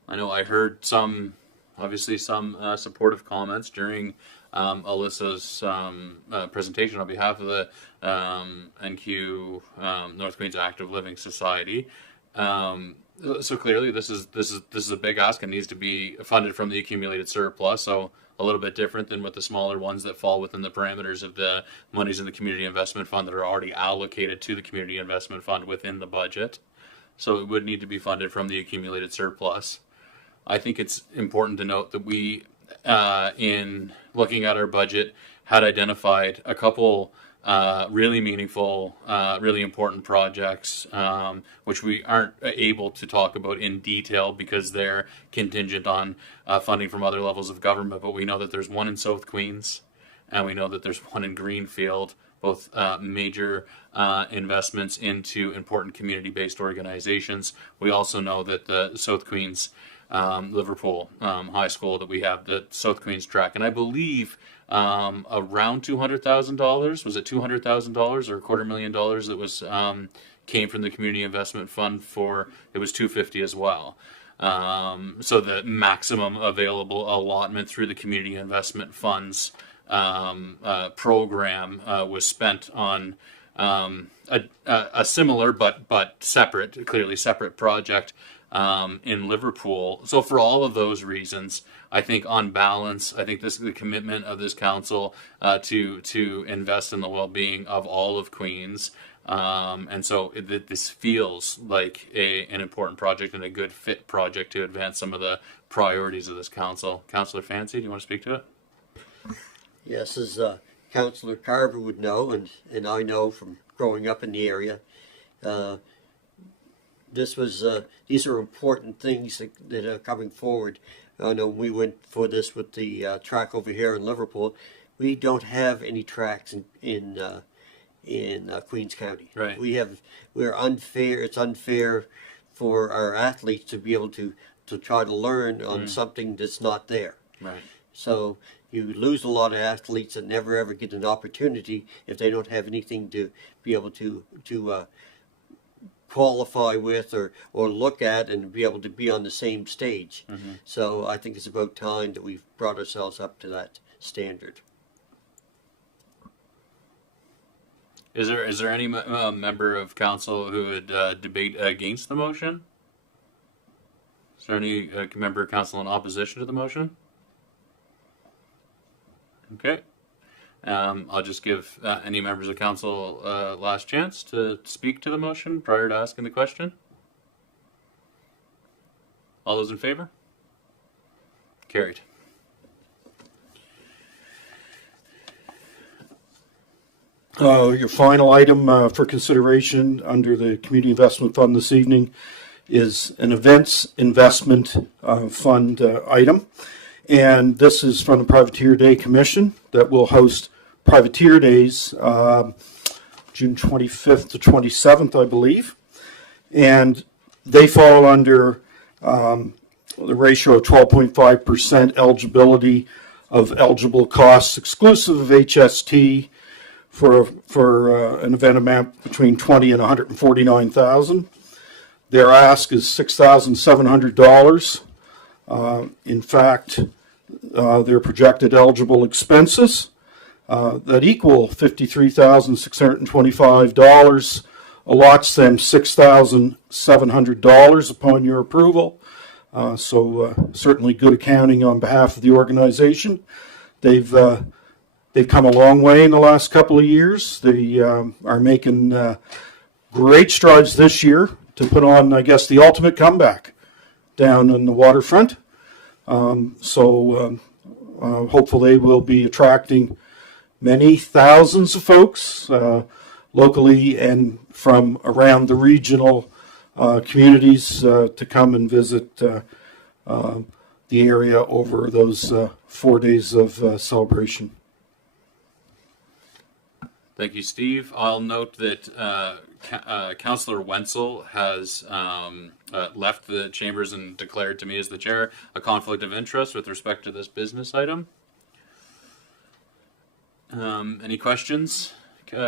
I know I heard some supportive comments during Alyssa's presentation on behalf of the NQ North Queens Active Living Society. So clearly, this is a big ask and needs to be funded from the accumulated surplus. So a little bit different than with the smaller ones that fall within the parameters of the monies in the Community Investment Fund that are already allocated to the Community Investment Fund within the budget. So it would need to be funded from the accumulated surplus. I think it's important to note that we, in looking at our budget, had identified a couple really meaningful, really important projects, which we aren't able to talk about in detail because they're contingent on funding from other levels of government. But we know that there's one in South Queens, and we know that there's one in Greenfield, both major investments into important community-based organizations. We also know that the South Queens Liverpool High School, that we have the South Queens track, and I believe around $200,000. Was it $200,000 or $250,000 that was came from the Community Investment Fund for? It was $250,000 as well. So the maximum available allotment through the Community Investment Fund's program was spent on a similar but separate, clearly separate project in Liverpool. So for all of those reasons, I think on balance, I think this is the commitment of this council to invest in the well-being of all of Queens. And so this feels like an important project and a good fit project to advance some of the priorities of this council. Councillor Fancy, do you want to speak to it? Yes, as Councillor Carver would know, and I know from growing up in the area, these are important things that are coming forward. I know we went for this with the track over here in Liverpool. We don't have any tracks in Queens County. Right. We're unfair. It's unfair for our athletes to be able to try to learn on something that's not there. Right. So you lose a lot of athletes that never ever get an opportunity if they don't have anything to be able to qualify with or look at and be able to be on the same stage. Mm-hmm. So I think it's about time that we've brought ourselves up to that standard. Is there any member of council who would debate against the motion? Is there any member of council in opposition to the motion? Okay. I'll just give any members of council last chance to speak to the motion prior to asking the question. All those in favor? Carried. Your final item for consideration under the Community Investment Fund this evening is an events investment fund item. And this is from the Privateer Day Commission that will host Privateer Days June 25th to 27th, I believe. And they fall under the ratio of 12.5% eligibility of eligible costs exclusive of HST for an event amount between $20,000 and $149,000. Their ask is $6,700. In fact, their projected eligible expenses that equal $53,625 allots them $6,700 upon your approval. So certainly good accounting on behalf of the organization. They've come a long way in the last couple of years. They are making great strides this year to put on, I guess, the ultimate comeback down in the waterfront. Hopefully they will be attracting many thousands of folks locally and from around the regional communities to come and visit the area over those 4 days of celebration. Thank you, Steve. I'll note that Councillor Wenzel has left the chambers and declared to me as the chair a conflict of interest with respect to this business item. Any questions,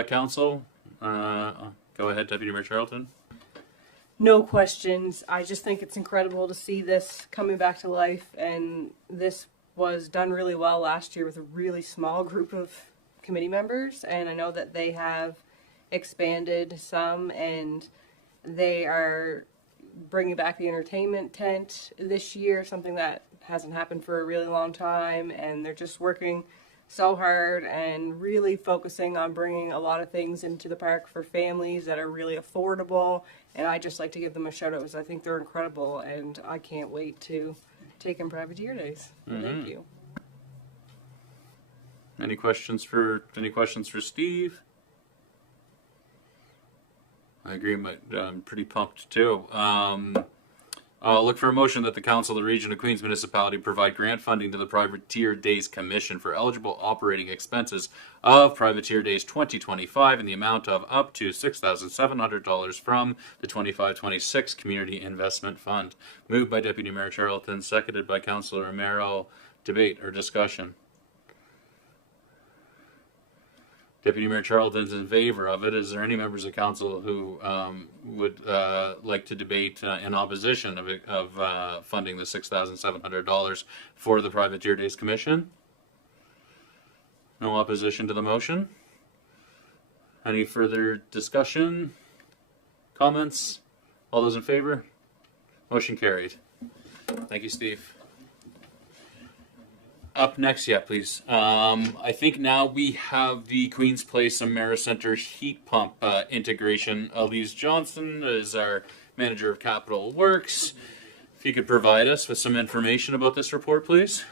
Council? Go ahead, Deputy Mayor Charlton. No questions. I just think it's incredible to see this coming back to life, and this was done really well last year with a really small group of committee members, and I know that they have expanded some, and they are bringing back the entertainment tent this year, something that hasn't happened for a really long time, and they're just working so hard and really focusing on bringing a lot of things into the park for families that are really affordable, and I just like to give them a shout out because I think they're incredible, and I can't wait to take in Privateer Days. Thank you. Any questions for Steve? I agree. I'm pretty pumped too. I'll look for a motion that the Council of the Region of Queens Municipality provide grant funding to the Privateer Days Commission for eligible operating expenses of Privateer Days 2025 in the amount of up to $6,700 from the 25-26 Community Investment Fund. Moved by Deputy Mayor Charlton, seconded by Councillor Romero. Debate or discussion? Deputy Mayor Charlton's in favor of it. Is there any members of council who would like to debate in opposition of funding the $6,700 for the Privateer Days Commission? No opposition to the motion? Any further discussion? Comments? All those in favor? Motion carried. Thank you, Steve. Up next, yeah, please. I think now we have the Queen's Place Americenter heat pump integration. Elise Johnson is our manager of capital works. If you could provide us with some information about this report, please.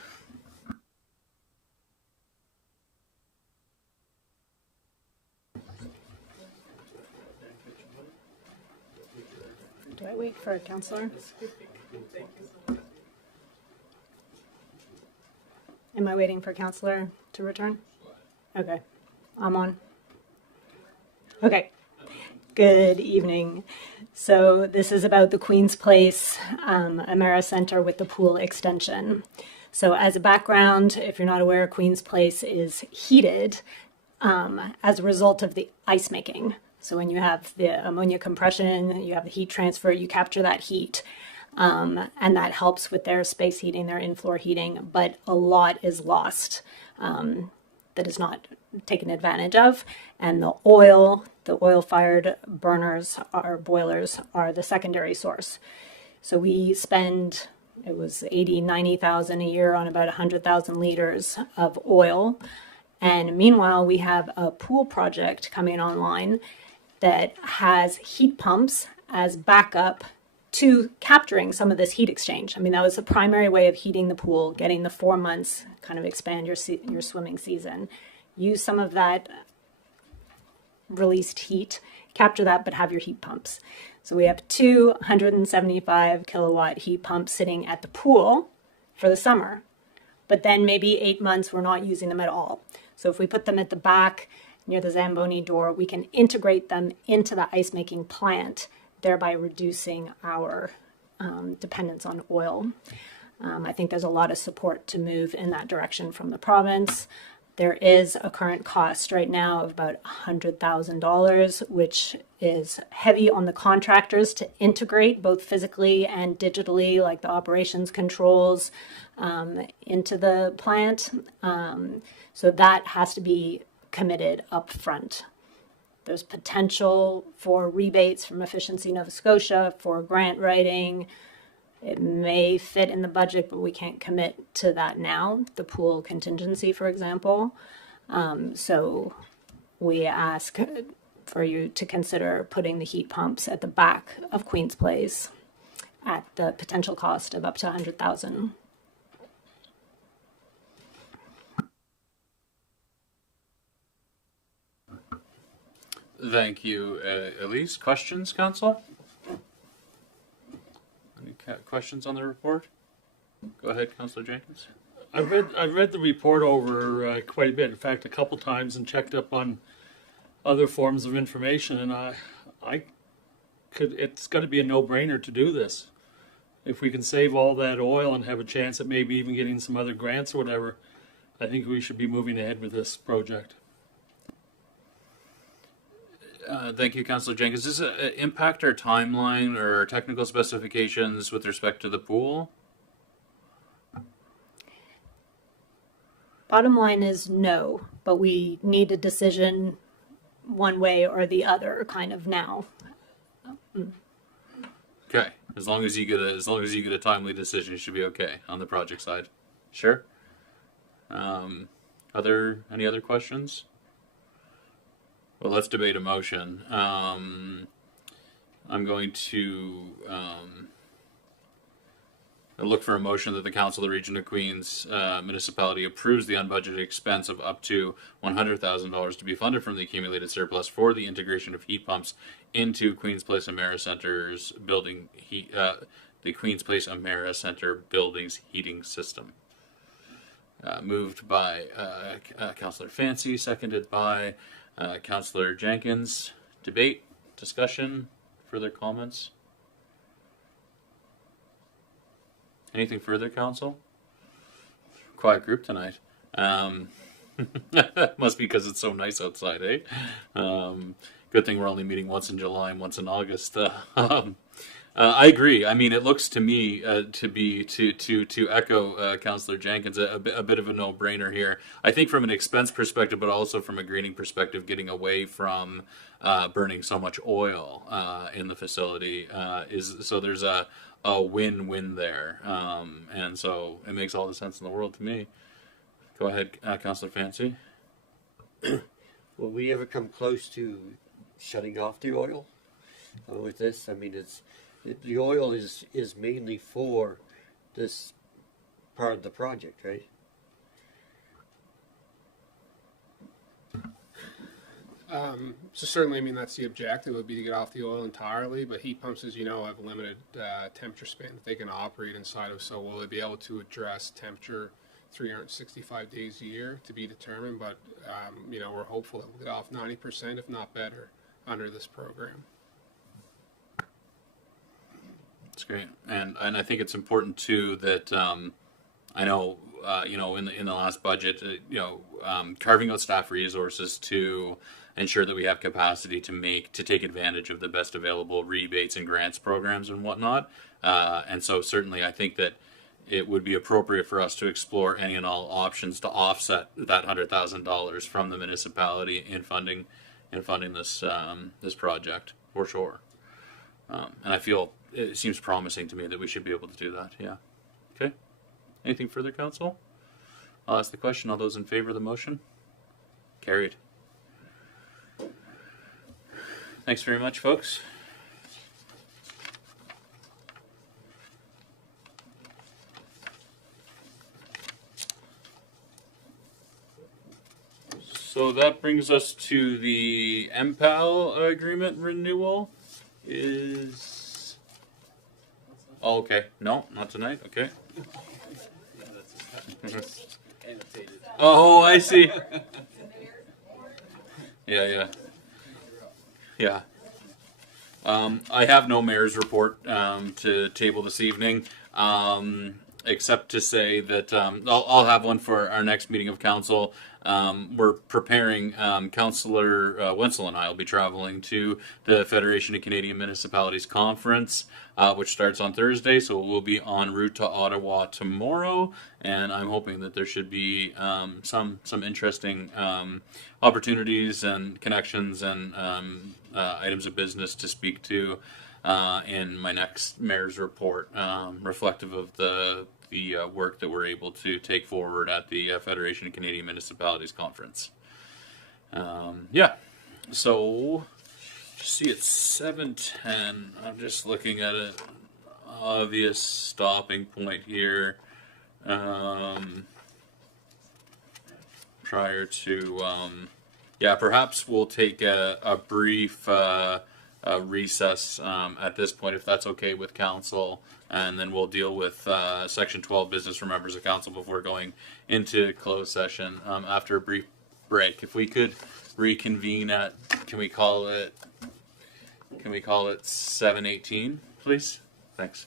Do I wait for a counselor? Am I waiting for counselor to return? Okay, I'm on. Okay, good evening. So this is about the Queen's Place Americenter with the pool extension. So as a background, if you're not aware, Queen's Place is heated as a result of the ice making. So when you have the ammonia compression, you have the heat transfer, you capture that heat. And that helps with their space heating, their in-floor heating, but a lot is lost that is not taken advantage of. And the oil-fired burners or boilers are the secondary source. So we spend, it was 80, 90,000 a year on about 100,000 liters of oil. And meanwhile, we have a pool project coming online that has heat pumps as backup to capturing some of this heat exchange. I mean, that was the primary way of heating the pool, getting the 4 months, kind of expand your swimming season. Use some of that released heat, capture that, but have your heat pumps. So we have 275 kilowatt heat pumps sitting at the pool for the summer, but then maybe 8 months we're not using them at all. So if we put them at the back near the Zamboni door, we can integrate them into the ice making plant, thereby reducing our dependence on oil. I think there's a lot of support to move in that direction from the province. There is a current cost right now of about $100,000, which is heavy on the contractors to integrate both physically and digitally, like the operations controls, into the plant. So that has to be committed up front. There's potential for rebates from Efficiency Nova Scotia for grant writing. It may fit in the budget, but we can't commit to that now. The pool contingency, for example. So we ask for you to consider putting the heat pumps at the back of Queen's Place at the potential cost of up to $100,000. Thank you, Elise. Questions, Council? Any questions on the report? Go ahead, Councillor Jenkins. I've read the report over quite a bit. In fact, a couple times, and checked up on other forms of information. And it's got to be a no-brainer to do this. If we can save all that oil and have a chance at maybe even getting some other grants or whatever, I think we should be moving ahead with this project. Thank you, Councillor Jenkins. Does it impact our timeline or our technical specifications with respect to the pool? Bottom line is no, but we need a decision one way or the other kind of now. Okay, as long as you get a timely decision, you should be okay on the project side. Sure. Any other questions? Well, let's debate a motion. I'm going to look for a motion that the Council of the Region of Queens Municipality approves the unbudgeted expense of up to $100,000 to be funded from the accumulated surplus for the integration of heat pumps into Queens Place Amera Center's building heat, the Queens Place Amera Center building's heating system. Moved by Councillor Fancy, seconded by Councillor Jenkins. Debate, discussion, further comments? Anything further, Council? Quiet group tonight. Must be because it's so nice outside, eh? Good thing we're only meeting once in July and once in August. I agree. I mean, it looks to me to echo Councillor Jenkins a bit of a no-brainer here. I think from an expense perspective, but also from a greening perspective, getting away from burning so much oil in the facility there's a win-win there, and so it makes all the sense in the world to me. Go ahead, Councillor Fancy. Will we ever come close to shutting off the oil with this? I mean, the oil is mainly for this part of the project, right? So certainly, I mean, that's the objective, would be to get off the oil entirely, but heat pumps, as you know, have a limited temperature span that they can operate inside of, so will they be able to address temperature 365 days a year to be determined, but we're hopeful that we'll get off 90%, if not better, under this program. That's great, and I think it's important too that I know in the last budget, carving out staff resources to ensure that we have capacity to take advantage of the best available rebates and grants programs and whatnot, and so certainly I think that it would be appropriate for us to explore any and all options to offset that $100,000 from the municipality in funding this this project for sure. And I feel it seems promising to me that we should be able to do that. Yeah. Okay. Anything further, Council? I'll ask the question. All those in favor of the motion? Carried. Thanks very much, folks. So that brings us to the MPAL agreement renewal. Oh, okay. No, not tonight. Okay. Oh, I see. Yeah. I have no mayor's report to table this evening, except to say that I'll have one for our next meeting of council. We're preparing, Councillor Wenzel and I will be traveling to the Federation of Canadian Municipalities Conference, which starts on Thursday, so we'll be en route to Ottawa tomorrow, and I'm hoping that there should be some interesting opportunities and connections and items of business to speak to in my next mayor's report, reflective of the work that we're able to take forward at the Federation of Canadian Municipalities Conference. So see, it's 7:10. I'm just looking at an obvious stopping point here. Prior to, perhaps we'll take a brief recess at this point, if that's okay with council, and then we'll deal with section 12 business for members of council before going into closed session after a brief break. If we could reconvene at, can we call it 7:18, please? Thanks.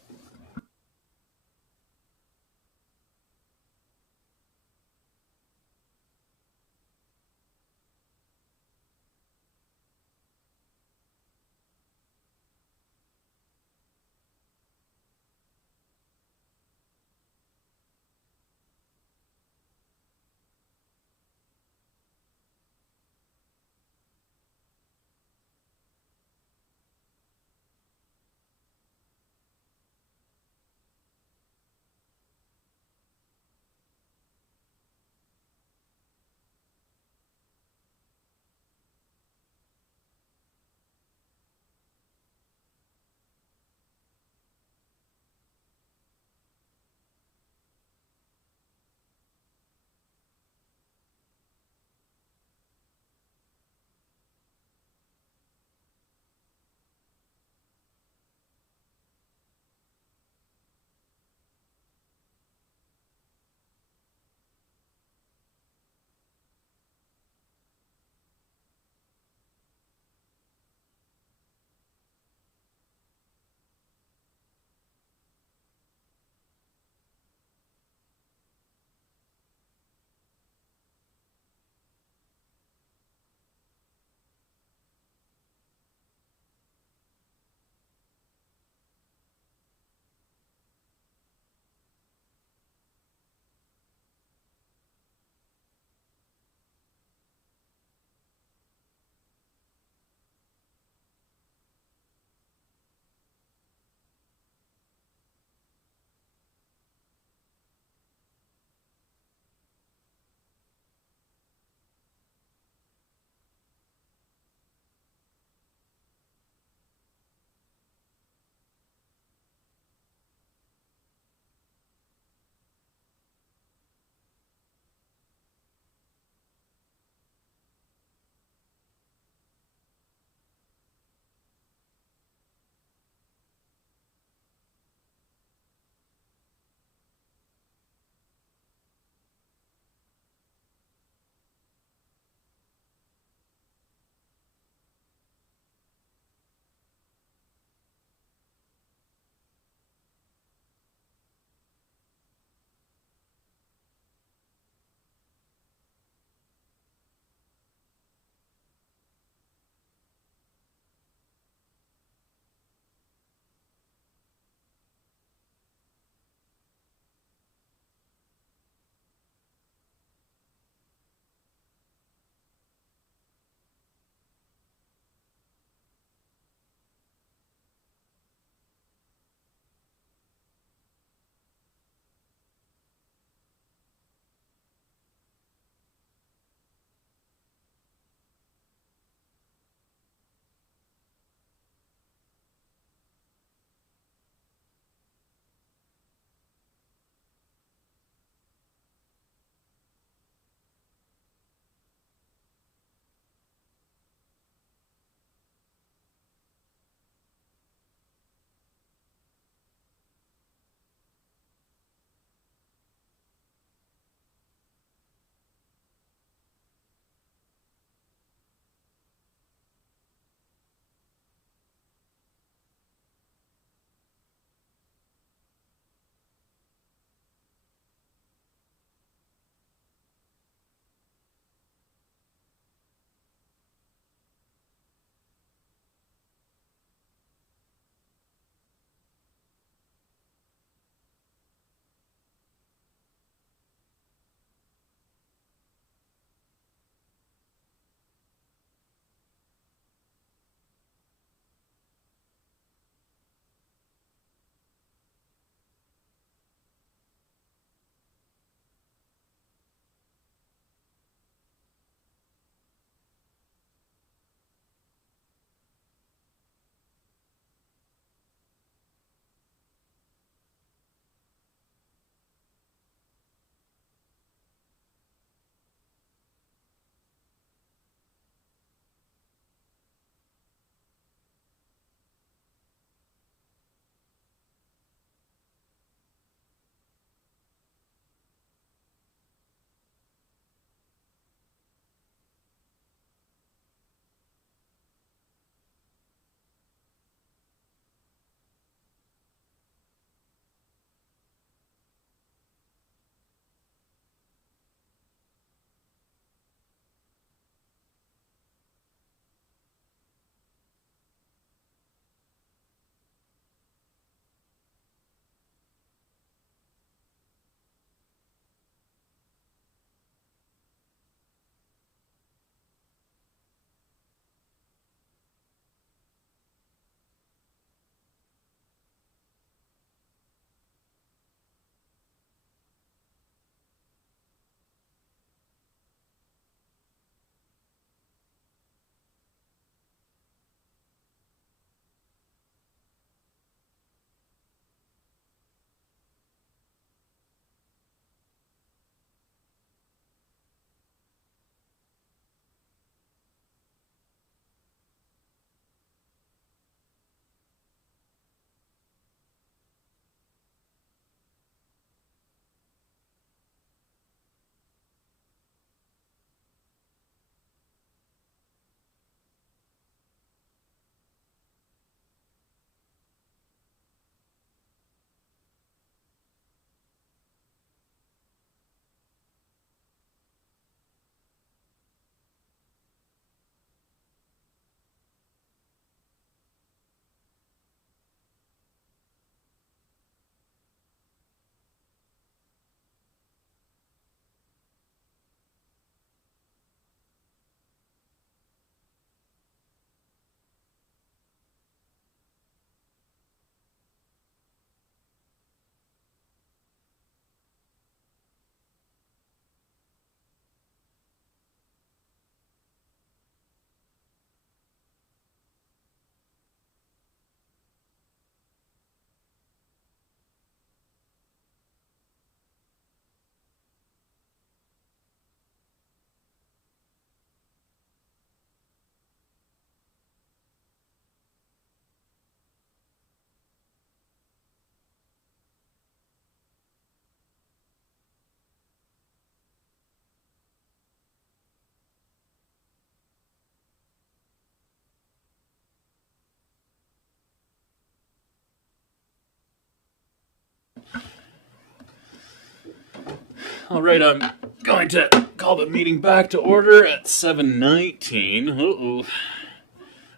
All right, I'm going to call the meeting back to order at 7:19. Uh-oh.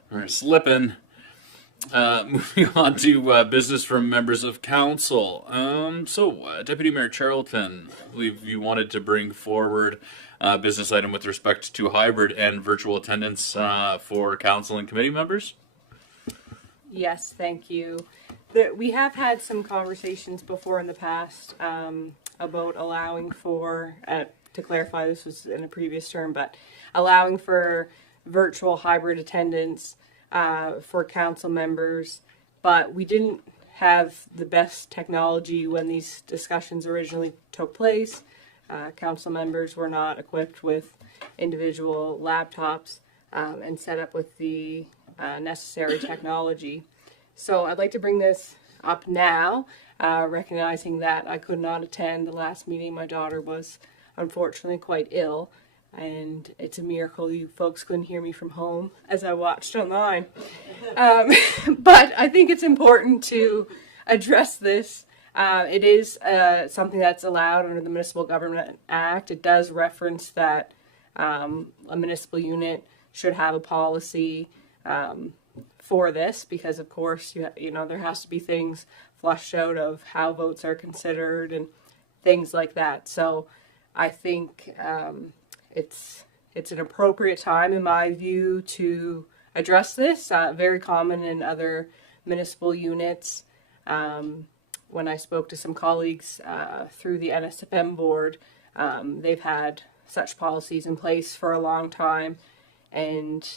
We're slipping. Moving on to business from members of council. Deputy Mayor Charlton, I believe you wanted to bring forward a business item with respect to hybrid and virtual attendance for council and committee members. Yes, thank you. We have had some conversations before in the past about allowing for, to clarify, this was in a previous term, but allowing for virtual hybrid attendance for council members, but we didn't have the best technology when these discussions originally took place. Council members were not equipped with individual laptops and set up with the necessary technology. So I'd like to bring this up now, recognizing that I could not attend the last meeting. My daughter was unfortunately quite ill, and it's a miracle you folks couldn't hear me from home as I watched online. But I think it's important to address this. It is something that's allowed under the Municipal Government Act. It does reference that a municipal unit should have a policy for this, because of course you know there has to be things flushed out of how votes are considered and things like that. So I think it's an appropriate time, in my view, to address this. Very common in other municipal units. When I spoke to some colleagues through the NSFM board, they've had such policies in place for a long time. And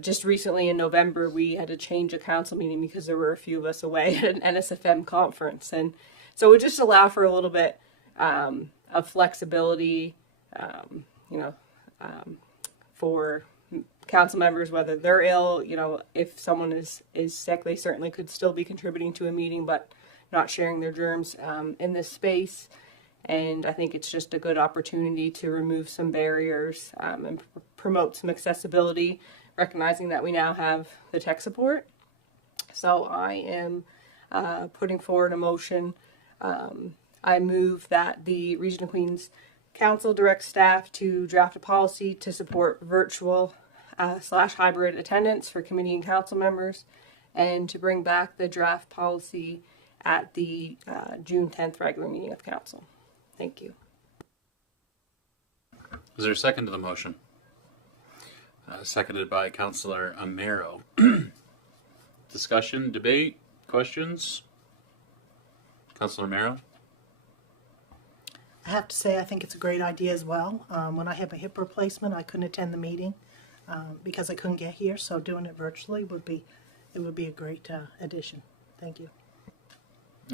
just recently in November, we had to change a council meeting because there were a few of us away at an NSFM conference. And so we just allow for a little bit of flexibility, for council members, whether they're ill, if someone is sick, they certainly could still be contributing to a meeting, but not sharing their germs in this space. And I think it's just a good opportunity to remove some barriers and promote some accessibility, recognizing that we now have the tech support. So I am putting forward a motion. I move that the Region of Queens Council directs staff to draft a policy to support virtual / hybrid attendance for committee and council members, and to bring back the draft policy at the June 10th regular meeting of council. Thank you. Is there a second to the motion? Seconded by Councillor Amero. Discussion, debate, questions? Councillor Amero? I have to say, I think it's a great idea as well. When I had my hip replacement, I couldn't attend the meeting because I couldn't get here. So doing it virtually would be a great addition. Thank you.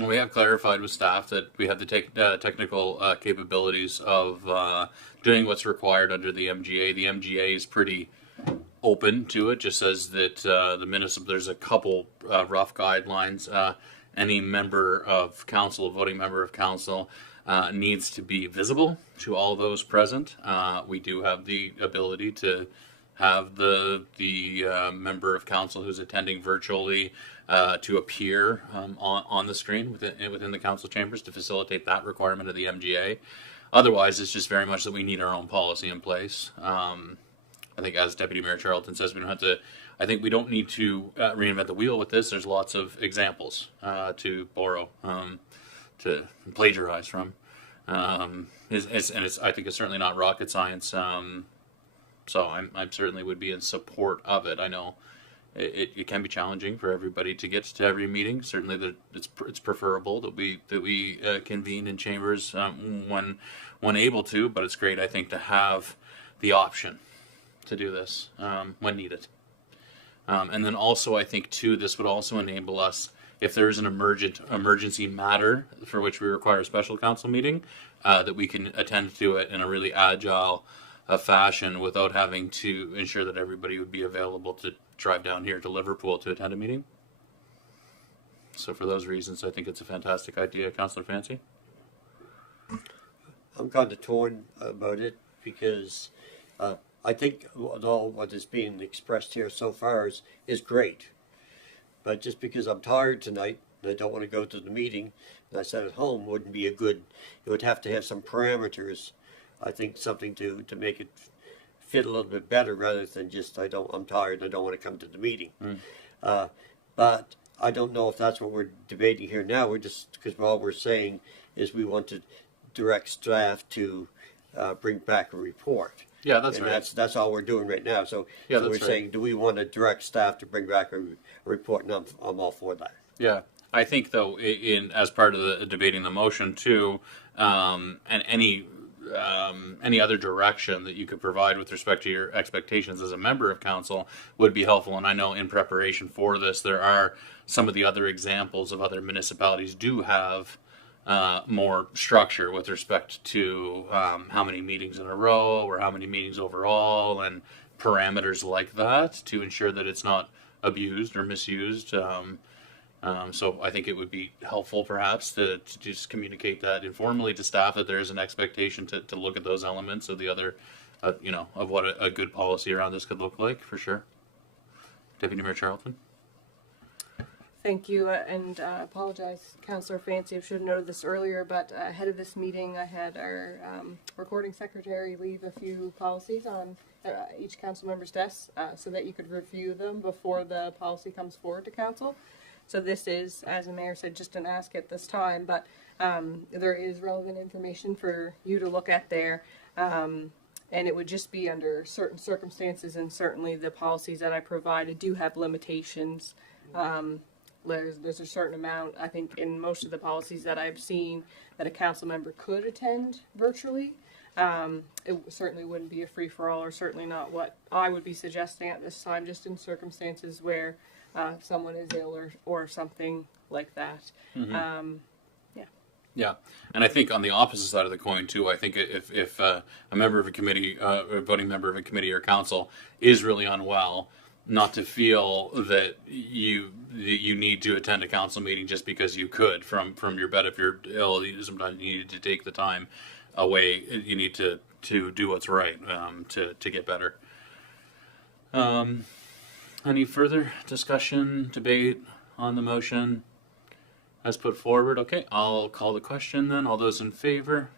We have clarified with staff that we have the technical capabilities of doing what's required under the MGA. The MGA is pretty open to it. Just says that the municipal, there's a couple rough guidelines. Any member of council, a voting member of council, needs to be visible to all those present. We do have the ability to have the member of council who's attending virtually to appear on the screen within the council chambers to facilitate that requirement of the MGA. Otherwise, it's just very much that we need our own policy in place. I think, as Deputy Mayor Charlton says, we don't have to. I think we don't need to reinvent the wheel with this. There's lots of examples to borrow, to plagiarize from. I think it's certainly not rocket science. So I certainly would be in support of it. I know it can be challenging for everybody to get to every meeting. Certainly, it's preferable that we convene in chambers when able to. But it's great, I think, to have the option to do this when needed. And then also, I think too, this would also enable us, if there is an emergency matter for which we require a special council meeting, that we can attend to it in a really agile fashion without having to ensure that everybody would be available to drive down here to Liverpool to attend a meeting. So for those reasons, I think it's a fantastic idea. Councillor Fancy? I'm kind of torn about it because I think all what is being expressed here so far is great. But just because I'm tired tonight and I don't want to go to the meeting, and I sat at home, wouldn't be a good, it would have to have some parameters, I think, something to make it fit a little bit better rather than just, I'm tired, I don't want to come to the meeting. But I don't know if that's what we're debating here now. We're just, because all we're saying is we want to direct staff to bring back a report. Yeah, that's and right. That's all we're doing right now. So, Yeah, so that's we're right. saying, do we want to direct staff to bring back a report? And I'm all for that. Yeah, I think though, in as part of the debating the motion too, and any other direction that you could provide with respect to your expectations as a member of council would be helpful. And I know in preparation for this, there are some of the other examples of other municipalities do have more structure with respect to how many meetings in a row or how many meetings overall and parameters like that to ensure that it's not abused or misused. So I think it would be helpful perhaps to just communicate that informally to staff that there is an expectation to look at those elements of the other, of what a good policy around this could look like, for sure. Deputy Mayor Charlton? Thank you, and apologize, Councillor Fancy, I should have noted this earlier, but ahead of this meeting, I had our recording secretary leave a few policies on each council member's desk so that you could review them before the policy comes forward to council. So this is, as the mayor said, just an ask at this time, but there is relevant information for you to look at there. And it would just be under certain circumstances, and certainly the policies that I provided do have limitations. There's a certain amount, I think, in most of the policies that I've seen that a council member could attend virtually. It certainly wouldn't be a free-for-all, or certainly not what I would be suggesting at this time, just in circumstances where someone is ill or something like that. Mm-hmm. Yeah, and I think on the opposite side of the coin too, I think if a member of a committee, a voting member of a committee or council is really unwell, not to feel that you need to attend a council meeting just because you could from your bed. If you're ill, sometimes you need to take the time away. You need to do what's right to get better. Any further discussion, debate on the motion as put forward? Okay, I'll call the question then. All those in favor?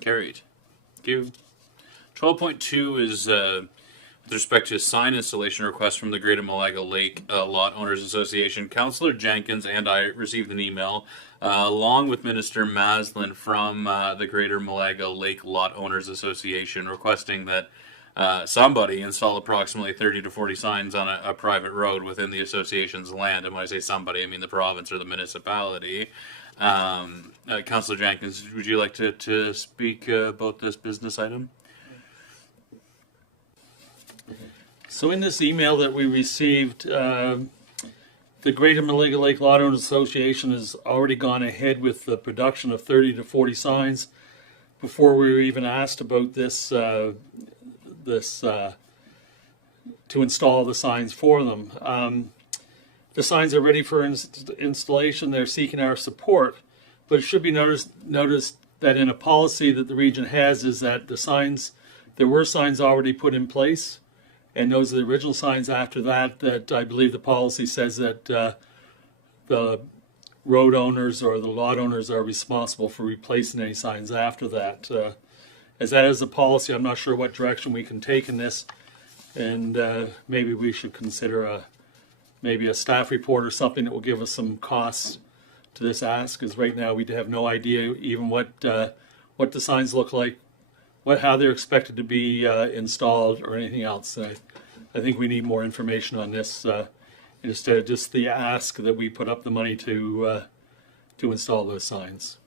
Carried. Thank you. 12.2 is with respect to a sign installation request from the Greater Malaga Lake Lot Owners Association. Councillor Jenkins and I received an email along with Minister Maslin from the Greater Malaga Lake Lot Owners Association requesting that somebody install approximately 30 to 40 signs on a private road within the association's land. And when I say somebody, I mean the province or the municipality. Councillor Jenkins, would you like to speak about this business item? So in this email that we received, the Greater Malaga Lake Lot Owners Association has already gone ahead with the production of 30 to 40 signs before we were even asked about this to install the signs for them. The signs are ready for installation. They're seeking our support, but it should be noticed that in a policy that the region has is that there were signs already put in place, and those are the original signs. After that I believe the policy says that the road owners or the lot owners are responsible for replacing any signs after that. As that is a policy, I'm not sure what direction we can take in this, and maybe we should consider maybe a staff report or something that will give us some costs to this ask, because right now we have no idea even what the signs look like, how they're expected to be installed or anything else. I think we need more information on this instead of just the ask that we put up the money to install those signs.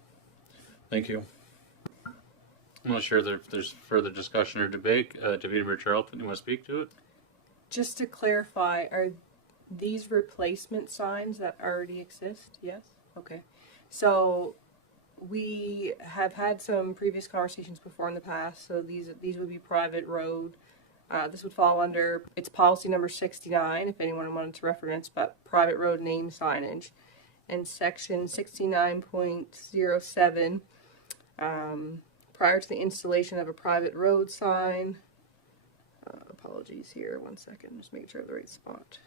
Thank you. I'm not sure if there's further discussion or debate. Deputy Mayor Charlton, you want to speak to it? Just to clarify, are these replacement signs that already exist? Yes? Okay. So we have had some previous conversations before in the past, so these would be private road. This would fall under, it's policy number 69, if anyone wanted to reference, but private road name signage. And section 69.07, prior to the installation of a private road sign, apologies here, one second, just making sure I have the right spot.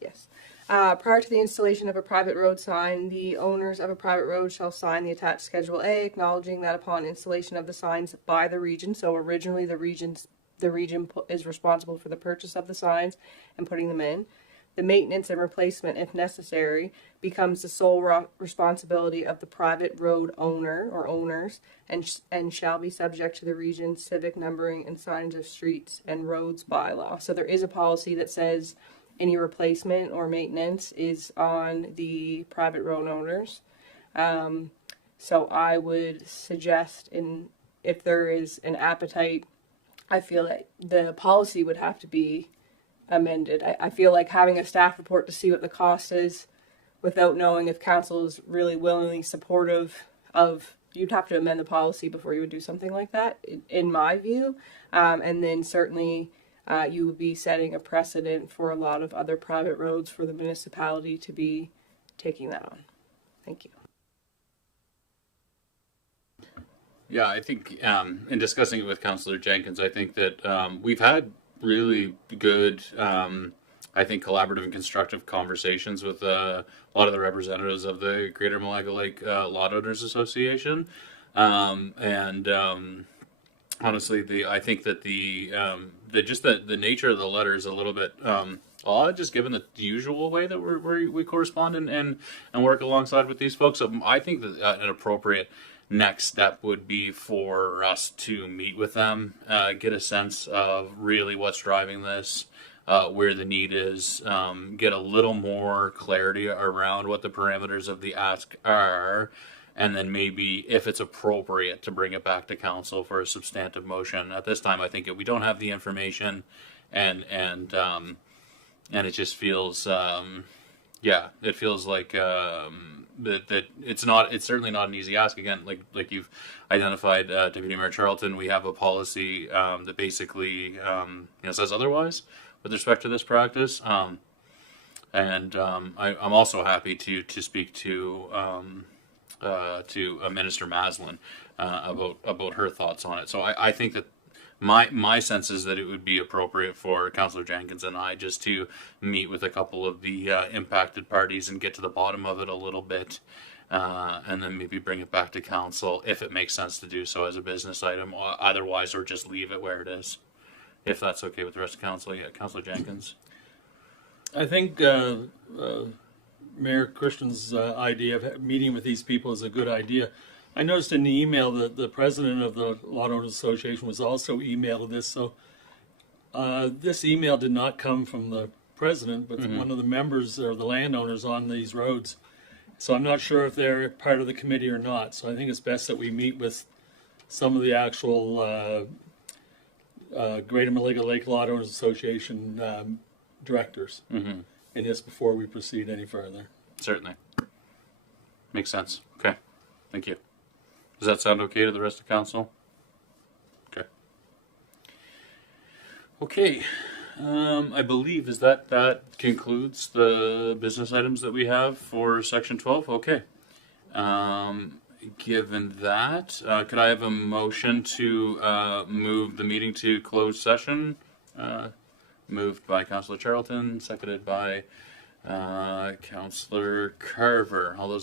Yes. Prior to the installation of a private road sign, the owners of a private road shall sign the attached Schedule A, acknowledging that upon installation of the signs by the region, so originally the region is responsible for the purchase of the signs and putting them in. The maintenance and replacement, if necessary, becomes the sole responsibility of the private road owner or owners, and shall be subject to the region's civic numbering and signage of streets and roads bylaw. So there is a policy that says any replacement or maintenance is on the private road owners. So I would suggest, if there is an appetite, I feel that the policy would have to be amended. I feel like having a staff report to see what the cost is without knowing if council is really willingly supportive of, you'd have to amend the policy before you would do something like that, in my view. And then certainly you would be setting a precedent for a lot of other private roads for the municipality to be taking that on. Thank you. Yeah, I think in discussing it with Councillor Jenkins, I think that we've had really good, I think, collaborative and constructive conversations with a lot of the representatives of the Greater Malaga Lake Lot Owners Association, and honestly, I think that the nature of the letter is a little bit odd, just given the usual way that we correspond and work alongside with these folks. So I think that an appropriate next step would be for us to meet with them, get a sense of really what's driving this, where the need is, get a little more clarity around what the parameters of the ask are, and then maybe, if it's appropriate, to bring it back to council for a substantive motion. At this time, I think we don't have the information, and it just feels, it feels like that it's certainly not an easy ask. Again, like you've identified, Deputy Mayor Charlton, we have a policy that basically says otherwise with respect to this practice, and I'm also happy to speak to Minister Maslin about her thoughts on it. So I think that my sense is that it would be appropriate for Councillor Jenkins and I just to meet with a couple of the impacted parties and get to the bottom of it a little bit, and then maybe bring it back to council if it makes sense to do so as a business item, otherwise, or just leave it where it is, if that's okay with the rest of council. Yeah, Councillor Jenkins. I think Mayor Christian's idea of meeting with these people is a good idea. I noticed in the email that the president of the Lot Owners Association was also emailed this. So this email did not come from the president, but one of the members or the landowners on these roads. So I'm not sure if they're part of the committee or not. So I think it's best that we meet with some of the actual Greater Malaga Lake Lot Owners Association directors in this before we proceed any further. Certainly. Makes sense. Okay. Thank you. Does that sound okay to the rest of council? Okay. Okay. I believe that concludes the business items that we have for section 12. Okay. Given that, could I have a motion to move the meeting to closed session? Moved by Councillor Charlton, seconded by Councillor Carver. All those